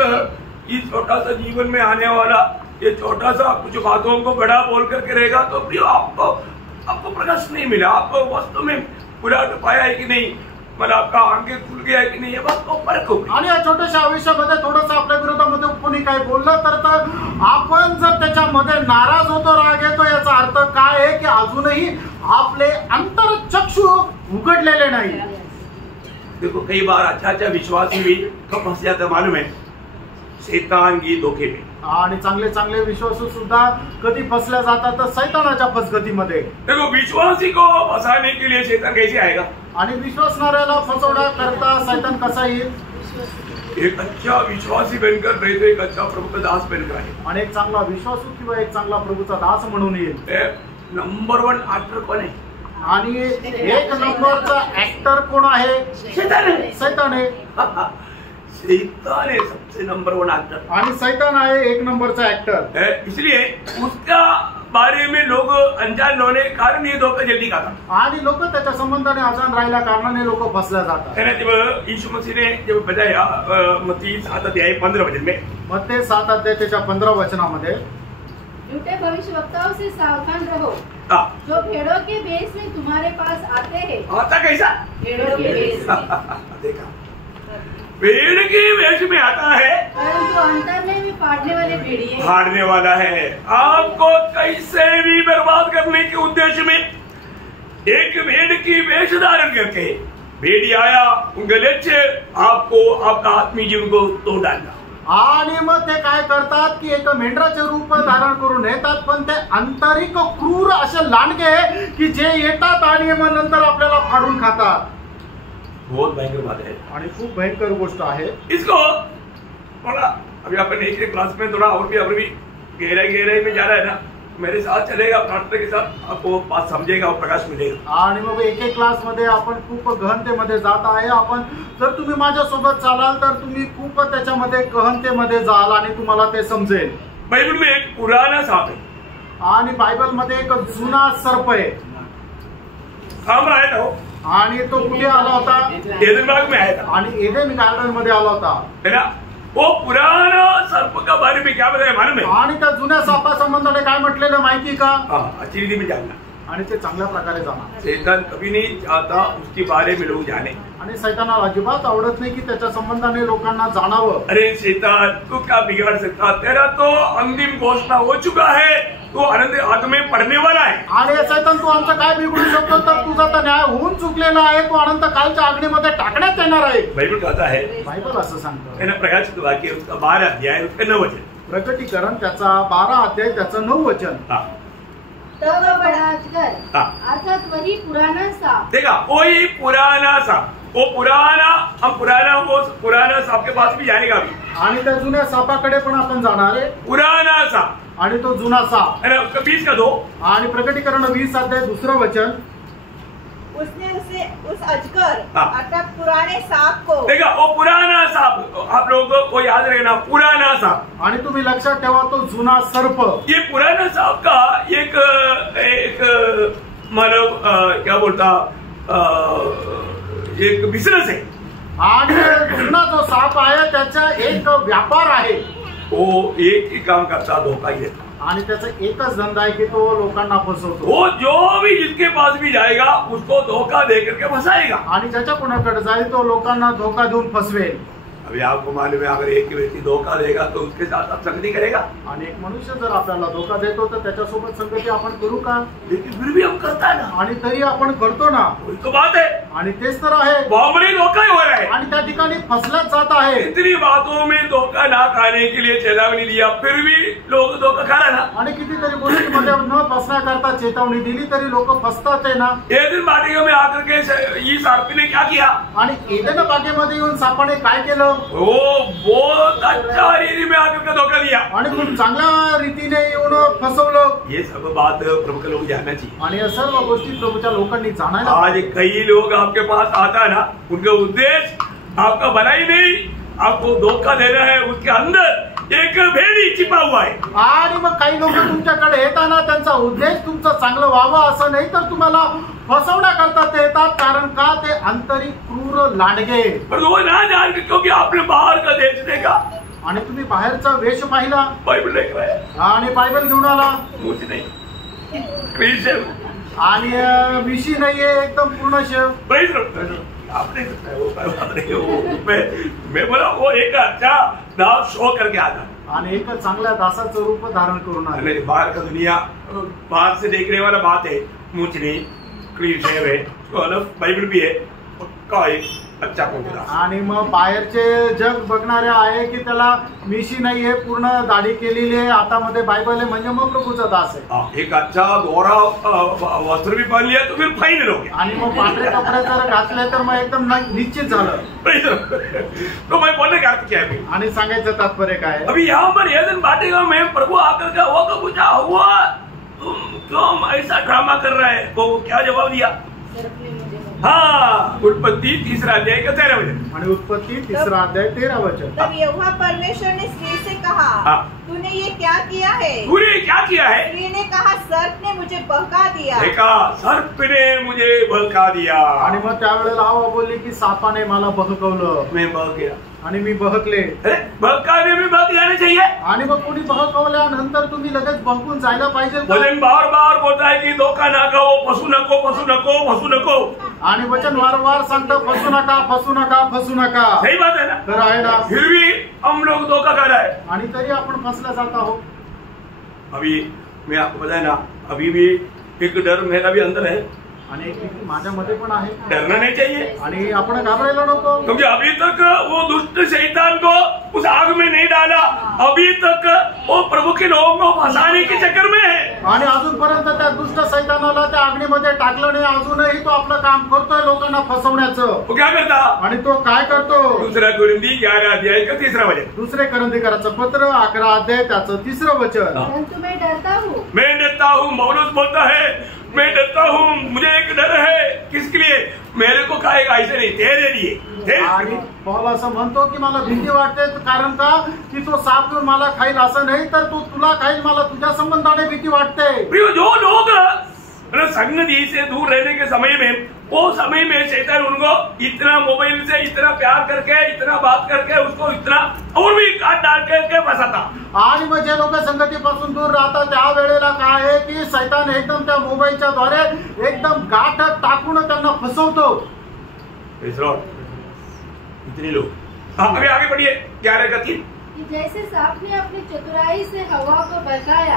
इस छोटा सा जीवन में आने वाला ये छोटा सा कुछ बातों को बड़ा बोल करके रहेगा तो भी आपको प्रकाश नहीं मिला. आपको वास्तव में पूरा पाया है कि नहीं, मतलब आपका आंखें खुल गया है की नाही, हे बात तो फरक होईल. आणि या छोट्याशा आयुष्यामध्ये थोडंसं आपल्या विरोधामध्ये कोणी काही बोललं तर आपण जर त्याच्यामध्ये नाराज होतो, राग येतो, याचा अर्थ काय आहे की अजूनही आपले अंतरचक्षु उघडलेले नाही. देखो कई बार अच्छा विश्वासी भी कब फंस जाता है मालूम है? शैतान की धोखे में. आणि चांगले चांगले विश्वासू सुद्धा कधी फसल्या जातात तर सैतानाच्या फसगतीमध्ये. देखो विश्वासी को फंसाने के लिए शैतान कैसे आएगा? आणि विश्वासणाऱ्याला फसवण्या करता सैतान कसा येईल? एक अच्छा विश्वासी बनकर नहीं तो एक अच्छा प्रभु का दास बनकर आहे. आणि एक चांगला विश्वासू किंवा एक चांगला प्रभूचा दास म्हणून येईल. नंबर 1 ऍक्टर कोण आहे? आणि 1 नंबरचा ऍक्टर कोण आहे? शैतान आहे. सैतान आहे. शैतान है सबसे नंबर 1 एक्टर. आणि सैतान आहे 1 नंबरचा ऍक्टर. इसलिए उसका बारे में लोग अनजान होने के कारण ये धोखा जल्दी खाता. आणि लोक त्याच्या संबंधाने अजाण राहिल्या कारणाने लोक फसल्या जातात. जब यीशु मसीह ने जब बताया मत्ती 7 अध्याय 15 वचन में, मत्ती 7 अध्याय त्याच्या 15 वचनामध्ये, झूठे भविष्यवक्ताओं से सावधान रहो जो भेड़ों के भेष में तुम्हारे पास आते हैं. आता कैसा? भेड़ों के भेष में. देखा, पेड़ के वेश में आता है परंतु अंतर में भी फाड़ने वाले भेड़िए. फाड़ने वाला है. आपको कैसे भी बर्बाद करने के उद्देश्य में एक भेड़ की वेश धारण करके भेड़ी आया, उनके लक्ष्य आपको आपका आत्मीय जीवन को तोड़ डालना. आणि मग ते काय करतात की एक मेंढराचे रूप धारण करून येतात, पण ते आंतरिक क्रूर असे लांडगे की जे येतात आणि मग नंतर आपल्याला फाडून खातात. बहुत भयंकर बात है आणि खूप भयंकर गोष्ट आहे. इसको थोड़ा अभी अपन एक क्लास में थोड़ा और भी गहराई में जा रहा है ना, मेरे साथ चलेगा, प्रार्थना के साथ आपको बात समझेगा और प्रकाश मिलेगा. आणि मग एक क्लास मध्ये आपण खूप गहनतेमध्ये जात आहे. आपण जर तुम्ही माझ्यासोबत चालाल तर तुम्ही खूप त्याच्यामध्ये गहनतेमध्ये जाल आणि तुम्हाला ते समजेल. बाइबल में एक पुराना सांप है. आणि बायबल मध्ये एक जुना सर्प आहे. कहाँ आया था वो? आणि तो कुठे आला होता? एदन बाग में आया था. आणि एदेन गार्डन मध्ये आला होता. है ना? वो पुराना सर्प का बारे में क्या बताया मालूम है? आणि त्या जुन्या सापा संबंधाने काय म्हटलेलं माहिती का? अच्छी रीति में जानना. आणि ते चांगल्या प्रकारे जाणार. शैतान कभी नहीं चाहता उसके बारे में लोग जाने. आणि सैतानाला अजिबात आवडत नाही की त्याच्या संबंधाने लोकांना जाणावं. अरे शैतान तू क्या बिगाड़ सकता? तेरा तो अंतिम घोषणा हो चुका है, तो अनंत आग में पड़ने वाला है. आणि सैतान तू आमचं काय बिघडू शकतो? तर तुझा तर न्याय होऊन चुकलेला आहे, तो अनंत कालच्या अग्नीमध्ये टाकण्यात येणार आहे. बाइबल कहता है, बायबल असं सांगतं. है ना? प्रकाशित वाक्य उसका 12 अध्याय उसका 9 वचन. प्रकटीकरण त्याचा 12 अध्याय त्याचं 9 वचन. तब बड़ा अजगर अर्थात वही पुराना सांप. देखा, वही पुराना सांप. वो पुराना सांप के पास भी जाएगा अभी. आणि त्या जुन्या सापाकडे पण आपण जाणार आहे. पुराना सांप आणि तो जुना साप. है ना? उसका 20 का 2. आणि प्रकटीकरण 20 अध्याय 2 वचन. उसने उसे उस अजगर अर्थात पुराने सांप को. देखा, वो पुराना सांप, आप लोगों को याद रखना, पुराना सांप. आणि तुम्ही लक्षात ठेवा तो जुना सर्प. ये पुराना सांप का एक मतलब क्या बोलता एक बिजनेस है. आणि जुना जो साप आहे त्याचा एक व्यापार आहे. वो एक ही काम करता, धोखा ही देता. आणि त्याचा एकच धंदा आहे की तो लोकांना फसवतो. वो जो भी जिसके पास भी जाएगा उसको धोखा दे करके फंसाएगा. आणि ज्याच्या कोणाकडे जाईल तो लोकांना धोका देऊन फसवेल. अभी आपको मालूम है, अगर एक व्यक्ति धोखा देगा तो उसके साथ आप संगति करेगा. आणि एक मनुष्य जर आपल्याला धोका देतो तर त्याच्यासोबत संगती आपण करू का? लेकिन फिर भी हम करता है ना. आणि तरी आपण करतो ना. वही तो बात है. आणि तेच तर आहे. बॉम्बे धोखा ही हो रहा है. आणि त्या ठिकाणी फसल्याच जात आहे. इतनी बातों में धोखा ना खाने के लिए चेतावनी दिया, फिर भी लोग धोखा खा रहे ना. आणि कितीतरी गोष्टीमध्ये न फसण्याकरता चेतावणी दिली तरी लोक फसतात आहे ना. एदन बाटिका में आकर के ये सारपी ने क्या किया? आणि एदेन बागेमध्ये येऊन सापाने काय केलं? वो बहुत अच्छा रीति में आकर के धोखा दिया आणि खूप चांगल्या रीतीने येऊन फसवलं. ये सब बात प्रभु के लोग जानना चाहिए. आणि या सर्व गोष्टी प्रभूच्या लोकांनी जाणायला. आज कई लोग आपके पास आता है ना, उनका उद्देश्य आपका भलाई नहीं, आपको धोखा देना है. उसके अंदर एक भेड़ी छिपा हुआ है. आणि मग काही लोक तुमच्याकडे येताना त्यांचा उद्देश तुमचं चांगलं व्हावं असं नाही, तर तुम्हाला फसवण्याकरता ते येतात. कारण का? ते आंतरिक क्रूर लांडगे. पर वो ना जान के, क्योंकि आपने बाहर का देश देखा आणि तुम्ही बाहेरचा वेश पाहिला बाइबल देख रहा है आणि बायबल घेऊन आला मुझ नहीं क्रिश्चियन आणि विशी नाहीये, एकदम पूर्ण शेव. प्रेज आपने मैं बोला वो एक अच्छा दाव शो करके आता आणि एक चांगल्या दासाचं रूप धारण करून आले. बाहर का दुनिया बाहर से देखने वाला बात है. मुझ नहीं क्लीन शेव है, उसको अलग बाइबल भी है, पक्का है अच्छा कोणता. आणि मग बाहेरचे जग बघणारे आहे की त्याला मिशी नाहीये, पूर्ण दाढी केलेली आहे, हातामध्ये बायबल आहे, म्हणजे मग प्रभूचा दास आहे. एक अच्छा गोरा वस्त्र भी पहन लिया तो फिर फाइनल हो गया. आणि मग पांढरे कपडे जर घातले तर मग एकदम निश्चित झालं. तो मैं बोलने का अर्थ क्या है आणि सांगायचं तात्पर्य काय? अभी यहाँ पर यह दिन बांटेगा मैं प्रभु आकर के हुआ का पूछा हुआ तुम क्यों ऐसा ड्रामा कर रहे हैं? वो क्या जवाब दिया? हाँ, उत्पत्ति 3 अध्याय का 13 वचन. आणि उत्पत्ती 3 अध्याय 13 वचन. तब यहोवा परमेश्वर ने स्त्री से कहा, तूने ये क्या किया है? तूने क्या किया है? स्त्री ने कहा, सर्प ने मुझे बहका दिया. देखा, सर्प ने मुझे बहका दिया. आणि मग त्यावेळेला हवा बोलली की सापाने मला बहकवलं. मैं बहक गया आणि मी बहकले. बहकाने में बहक जाना चाहिए. आणि मग कोणी बहकवल्यानंतर तुम्ही लगेच बहकून जायला पाहिजे. वचन बार बार बोलता है की धोखा ना खाओ, फसू नको, फसू नको, फसू नको. आणि वचन वारंवार सांगतं फसू नका, फसू नका, फसू नका. सही बात है ना? तर आहे ना. फिर भी हम लोग धोखा खा रहा है. आणि तरी आपण फसल्या जात आहोत. अभी मैं आपको बताया ना, अभी भी एक डर मेरा भी अंदर है. आणि एक भीती माझ्यामध्ये पण आहे. डरना नहीं चाहिए. आणि आपण घाबरायला नको. क्योंकि अभी तक वो दुष्ट शैतान को उस आग में नहीं डाला. अभी तक वो प्रभु के लोगों को फंसाने के चक्कर में है. आणि अजूनपर्यंत त्या दुष्ट सैतानाला त्या अग्नीमध्ये टाकलं नाही. अजूनही तो आपलं काम करतोय लोकांना फसवण्याचं. वो क्या करता? आणि तो काय करतो? 2 कोरिंथी 11 अध्याय का 3 वचन. 2 कोरिंथीकराचं पत्र 11 अध्याय त्याचं 3 वचन. परंतु मैं डरता हूँ. मैं डरता हूँ. पौलुस बोलता है मैं डरता हूँ. मुझे एक डर है. किसके लिए? मेरे को खाएगा ऐसे नहीं, तेरे लिए. आणि पौल असं म्हणतो की मला भीती वाटते. कारण का? की तो साप घेऊन मला खाईल असं नाही, तर तो तुला खाईल. मला तुझ्या संबंधाने भीती वाटते. जो लोग संगति से दूर रहने के समय में, वो समय में शैतान उनको इतना मोबाइल से इतना प्यार करके, इतना बात करके उसको इतना और भी काट डाल के फंसाता. आणि मग जे लोक संगतीपासून दूर राहतात त्या वेळेला काय आहे की सैतान एकदम त्या मोबाईलच्या द्वारे एकदम गाठ टाकून त्यांना फसवतो. इतने लोग. अभी आगे बढ़िए 11 का 3. जैसे सांप ने अपनी चतुराई से हवा को बहकाया,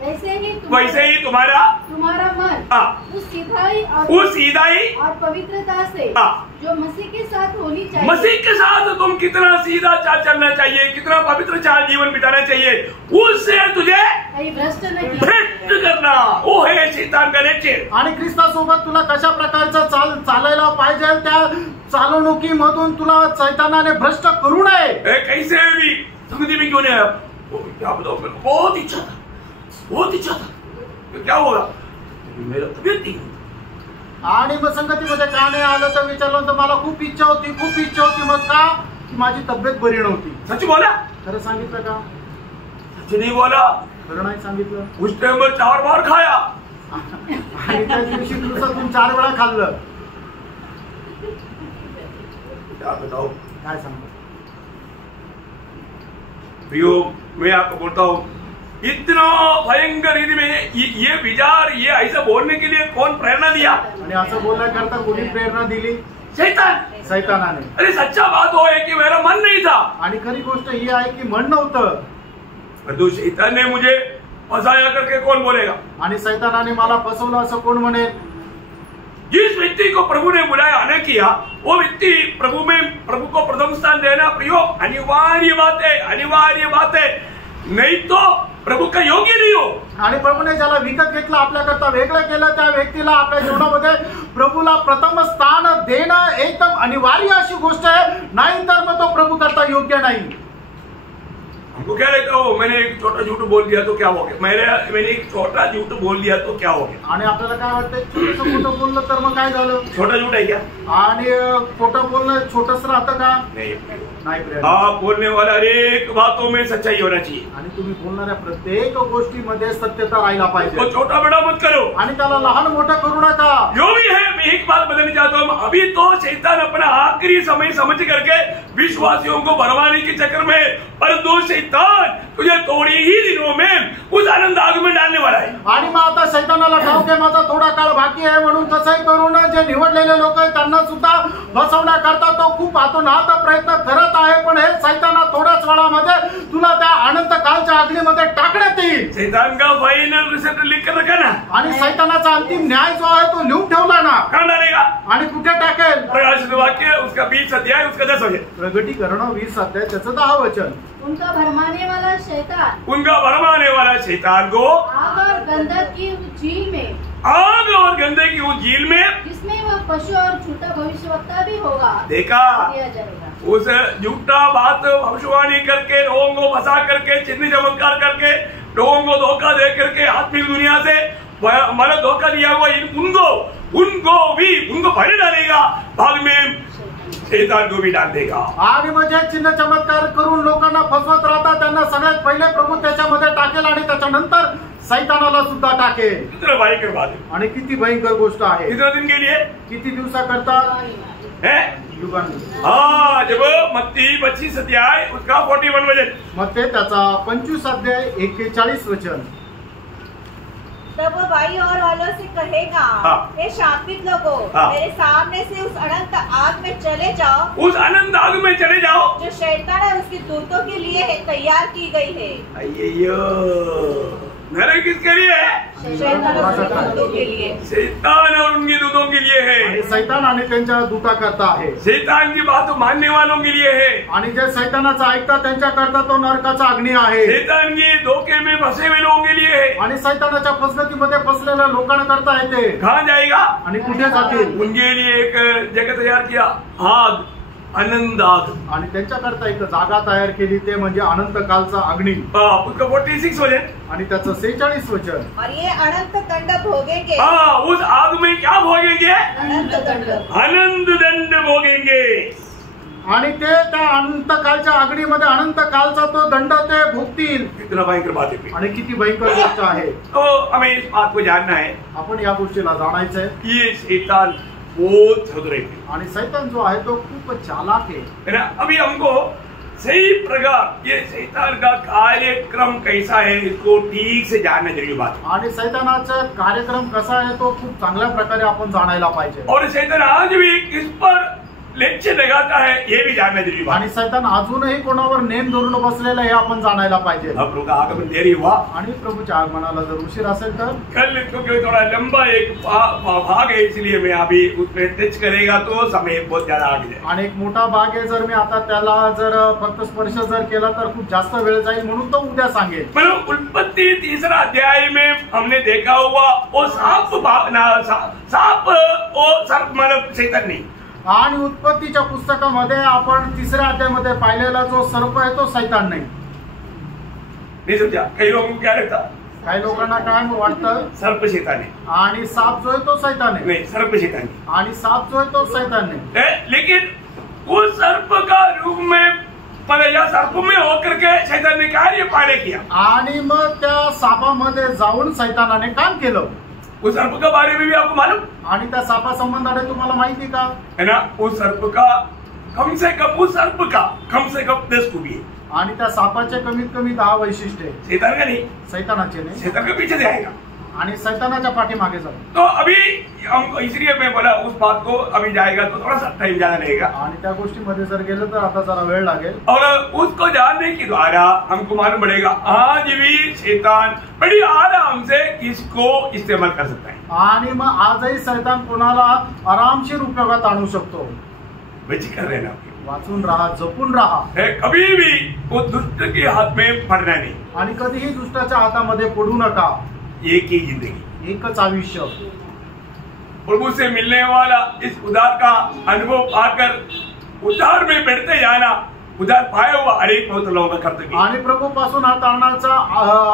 वैसे ही तुम्हारा मन उस सीधाई और पवित्रता से जो मसीह के साथ होनी चाहिए. मसीह के साथ तुम कितना सीधा चाल चलना चाहिए, कितना पवित्र चाल जीवन बिताना चाहिए, उससे तुझे भ्रष्ट करना. वो है शैतान का नेचर. आणि ख्रिस्तासोबत तुला कशा प्रकारचं चालायला पाहिजे, त्या चालवणुकीमधून तुला सैतानाने भ्रष्ट करू नये. कैसे भी संगति में क्यों नहीं आया? क्या बताओ, मेरे बहुत इच्छा था. क्या होगा? मेरा तबीयत नहीं. आणि मग संगतीमध्ये का नाही आलं तर विचारलं तर मला खूप इच्छा होती. मग का? की माझी तब्येत बरी नव्हती. सच बोला? खरं सांगितलं का? सच नहीं बोला. खरं नाही सांगितलं. उस टाइम पर 4 बार खाया. आणि त्या दिवशी दिवसातून 4 वेळा खाल्लं. क्या बताओ? काय सांगतो? प्रियो, मैं आपको बोलता हूँ, इतना भयंकर रीति में ये विचार, ये ऐसा बोलने के लिए कौन प्रेरणा दिया? आणि असं बोलण्याकरता कोणी प्रेरणा दिली? सैतानाने. अरे सच्चा बात हो है कि मेरा मन नहीं था. आणि खरी गोष्ट ही आहे की मन नव्हतं. तो शैतान ने मुझे फसाया करके कौन बोलेगा? आणि सैतानाने मला फसवलं असं कोण म्हणेल? जिस व्यक्ति को प्रभु ने बुलाया आना किया, वो व्यक्ति प्रभु को प्रथम स्थान देना प्रयोग अनिवार्य बात है. नहीं तो प्रभु का योग्य नहीं हो. आणि प्रभूने ज्याला विकत घेतलं, आपल्याकरता वेगळं केलं, त्या व्यक्तीला आपल्या जीवनामध्ये प्रभूला प्रथम स्थान देणं एकदम अनिवार्य अशी गोष्ट आहे. नाही तर मग तो प्रभू करता नाही. हमको क्या रहता हो, मैंने एक छोटा झूठ बोल दिया तो क्या हो गया, मैंने एक छोटा झूठ बोल दिया तो क्या हो गया. आणि आपल्याला काय वाटतं, छोटंसं खोटं बोललं तर मग काय झालं. छोटा झूठ है क्या. आणि खोटं बोलणं छोटंच राहतं का. नहीं. नाही. आप बोलने वाला हर एक बातों में सच्चाई होना चाहिए. आणि तुम्ही बोलणाऱ्या प्रत्येक गोष्टीमध्ये सत्यता राहायला पाहिजे. तो छोटा बड़ा मत करो आणि त्याला लहान मोठं करू नका. जो भी है, मैं एक बात बताना चाहता हूँ, अभी तो शैतान अपना आखिरी समय समझ करके विश्वासियों को भरवाने के चक्कर में, परंतु शैतान तुझे थोड़ी ही दिनों में उस आनंद आग में डालने वाला है. आणि मग आता शैतानाला ठाऊक आहे माझा थोडा काळ बाकी आहे म्हणून कसंही करून जे निवडलेले लोक आहेत त्यांना सुद्धा बसवण्याकरता तो खूप आतोनात प्रयत्न करत आहे. पण हे शैताना थोड्याच वेळामध्ये तुला त्या अनंत कालच्या अग्नीमध्ये टाकण्यात येईल. शैतान का फाइनल रिजल्ट लिख कर रखा ना. आणि शैतानाचा अंतिम न्याय जो आहे तो लिहून ठेवला ना. कहाँ डालेगा. आणि कुठे टाकेल. प्रकाशित वाक्य उसका 20 अध्याय उसका 10 वचन. प्रगटीकरण 20 अध्याय त्याचं 10 वचन. उनका भरमाने वाला शैतान, उनका भरमाने वाला शैतान को आग और गंधक की उस झील में, आग और गंदे की उस झील में, जिसमें वह पशु और झूठा भविष्यवक्ता भी होगा, देखा दिया जाएगा. उस झूठा बात भविष्यवाणी करके लोगों को फंसा करके चिन्ह चमत्कार करके लोगों को धोखा दे करके आत्मिक दुनिया से हमारा धोखा दिया हुआ उनको पहले डालेगा, बाद में शैतान को भी डाल देगा. आणि म्हणजे चिन्ह चमत्कार करून लोकांना फसवत राहतात त्यांना सगळ्यात पहिले प्रभू त्याच्यामध्ये टाकेल आणि त्याच्यानंतर सैतानाला सुद्धा टाकेल. कितना भयंकर बात है. आणि किती भयंकर गोष्ट आहे. कितना दिन के लिए. किती दिवसाकरता है. हाँ, जब मत्ती 25 अध्याय उसका 41 वचन. मग ते त्याचा 25 अध्याय 41 वचन. तब वो बाई और वालों से कहेगा, हे शापित लोगों, मेरे सामने से उस अनंत आग में चले जाओ. उस अनंत आग में चले जाओ जो शैतान और उसके दूतों के लिए तैयार की गई है. अय्यो, नरक किसके लिए है. शैतान और उसके दूतों के लिए. शैतान और उनके दूतों के लिए है. आणि सैतान आणि त्यांच्या दूताकरता आहे. शैतान की बात मानने वालों के लिए है. आणि जे सैतानाचा ऐकतात त्यांच्याकरता तो नरकाचा अग्नी आहे. शैतान की धोखे में फंसे हुए लोगों के लिए है. आणि सैतानाच्या फसगतीमध्ये फसलेल्या लोकांकरता येते. कहाँ जाएगा. आणि कुठे जातील. उनके लिए एक जगह तैयार किया, आग, आनंद आग. आणि त्यांच्याकरता एक जागा तयार केली ते म्हणजे अनंत कालचा अग्नी. उसका 46 वचन. आणि त्याचं 46 वचन. और ये अनंत दंड भोगेंगे. हाँ, उस आग में क्या भोगेंगे. अनंत दंड. अनंत दंड भोगेंगे. आणि ते त्या अनंत कालच्या अग्नीमध्ये अनंत कालचा तो दंड ते भोगतील. कितना भयंकर बात है. आणि किती भयंकर गोष्ट आहे. तो हमें इस बात को जानना है. आपण या गोष्टीला जाणायचंय. ये शैतान बहुत चतुर है. आणि शैतान जो आहे तो खूप चालाक आहे ना. अभी हमको सही प्रकार ये शैतान का कार्यक्रम कैसा है इसको ठीक से जानना जरूरी बात है. आणि शैतानाचा कार्यक्रम कसा आहे तो खूप चांगल्या प्रकारे आपण जाणायला पाहिजे. और शैतान आज भी किस पर लेक्चर लगाता है ये भी जानना जरूरी बात. आणि शैतान अजूनही कोणावर नेम धरून बसलेला हे आपण जाणायला पाहिजे. प्रभु का आगमन देरी हुआ आणि प्रभूच्या आगमनाला जर उशीर असेल तर कल क्योंकि थोड़ा लंबा एक भाग है इसलिए मैं अभी उसमें टच करेगा तो समय बहुत ज्यादा आगे जाए. आणि एक मोठा भाग आहे जर मी आता त्याला जर फक्त स्पर्श जर केला तर खूप जास्त वेळ जाईल म्हणून तो उद्या सांगेल. मतलब उत्पत्ति 3 अध्याय में हमने देखा हुआ वो सांप वो सर्प मतलब शैतान नहीं. आणि उत्पत्तीच्या पुस्तकामध्ये आपण 3ऱ्या अध्यायामध्ये पाहिलेला जो सर्प आहे तो शैतान नाही. समजा. काही लोगों को क्या लगता. काही लोकांना काय वाटतं सर्प शैतान है. आणि साप जो आहे तो शैतान आहे. नहीं, सर्प शैतान है. आणि साप जो आहे तो शैतान नाही. लेकिन वो सर्प का रूप में या सर्प में होकर के शैतान ने कार्य पाने किया. आणि मग त्या सापामध्ये जाऊन शैतानाने काम केलं. उस सर्प के बारे में भी आपको मालूम. आणि त्या सापा संबंधाने तुम्हाला माहिती का है ना. उस सर्प का कम से कम 10 खूबी है. आणि त्या सापाचे कमीत कमी 10 वैशिष्ट्य आहे. शैतान का नहीं. शैतानाचे नाही. शैतान के पीछे से आएगा. आणि शैतानाच्या पाठीमागे जाऊ. तो अभी हम इसलिए मैं बोला उस बात को अभी जाएगा तो थोड़ा सा टाइम ज्यादा लगेगा. आणि त्या गोष्टीमध्ये जर गेलं तर आता जरा वेळ लागेल. और उसको जानने के द्वारा हमको मालूम पड़ेगा आज भी शैतान बड़ी आराम से किसको इस्तेमाल कर सकता है. आणि मग आजही शैतान कोणाला आरामशीर उपयोगात आणू शकतो. बेचिकर रहना. वाचून राहा, जपून राहा. कभी भी वो दुष्ट के हाथ में पड़ना नहीं. आणि कधीही दुष्टाच्या हातामध्ये पडू नका. एक ही जिंदगी, एकच आयुष्य. प्रभु से मिलने वाला इस उद्धार का अनुभव पाकर उद्धार में बढ़ते जाना उधर पाया हुआ अनेक पवित्र लोगों का कर्तव्य। आणि प्रभूपासून हा तारणाचा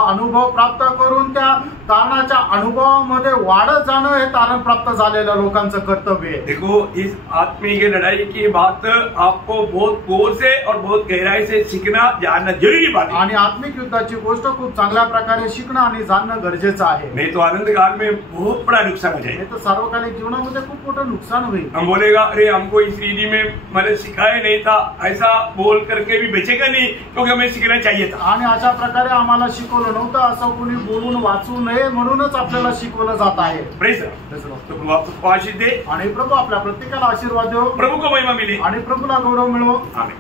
अनुभव प्राप्त करून त्या तारणाच्या अनुभवामध्ये वाढत जाणं हे तारण प्राप्त झालेल्या लोकांचं कर्तव्य आहे। देखो, इस आत्मिक लड़ाई की बात आपको बहुत गौर से और बहुत गहराई से सीखना जानना जरूरी बात है। आणि आत्मिक युद्धाची गोष्ट खूप चांगल्या प्रकारे शिकणं आणि जाणणं गरजेचं आहे। नहीं तो आनंद काल में बहुत बड़ा नुकसान हो जाएगा। तर सार्वकालिक जीवनामध्ये खूप मोठं नुकसान होईल। हम बोलेगा अरे हमको इस रीति में मैंने सिखाया नहीं था, ऐसा बोल करके भी बचेगा नहीं, क्योंकि हमें सीखना चाहिए था। आणि अशा प्रकारे आम्हाला शिकवलं नव्हतं असं कोणी बोलून वाचू नये म्हणूनच आपल्याला शिकवलं जात आहे। प्रेज तो प्रभु आपको आशीष दे आणि प्रभू आपल्या प्रत्येकाला आशीर्वाद देव, प्रभु को महिमा मिले आणि प्रभूला गौरव मिळवो। आमीन।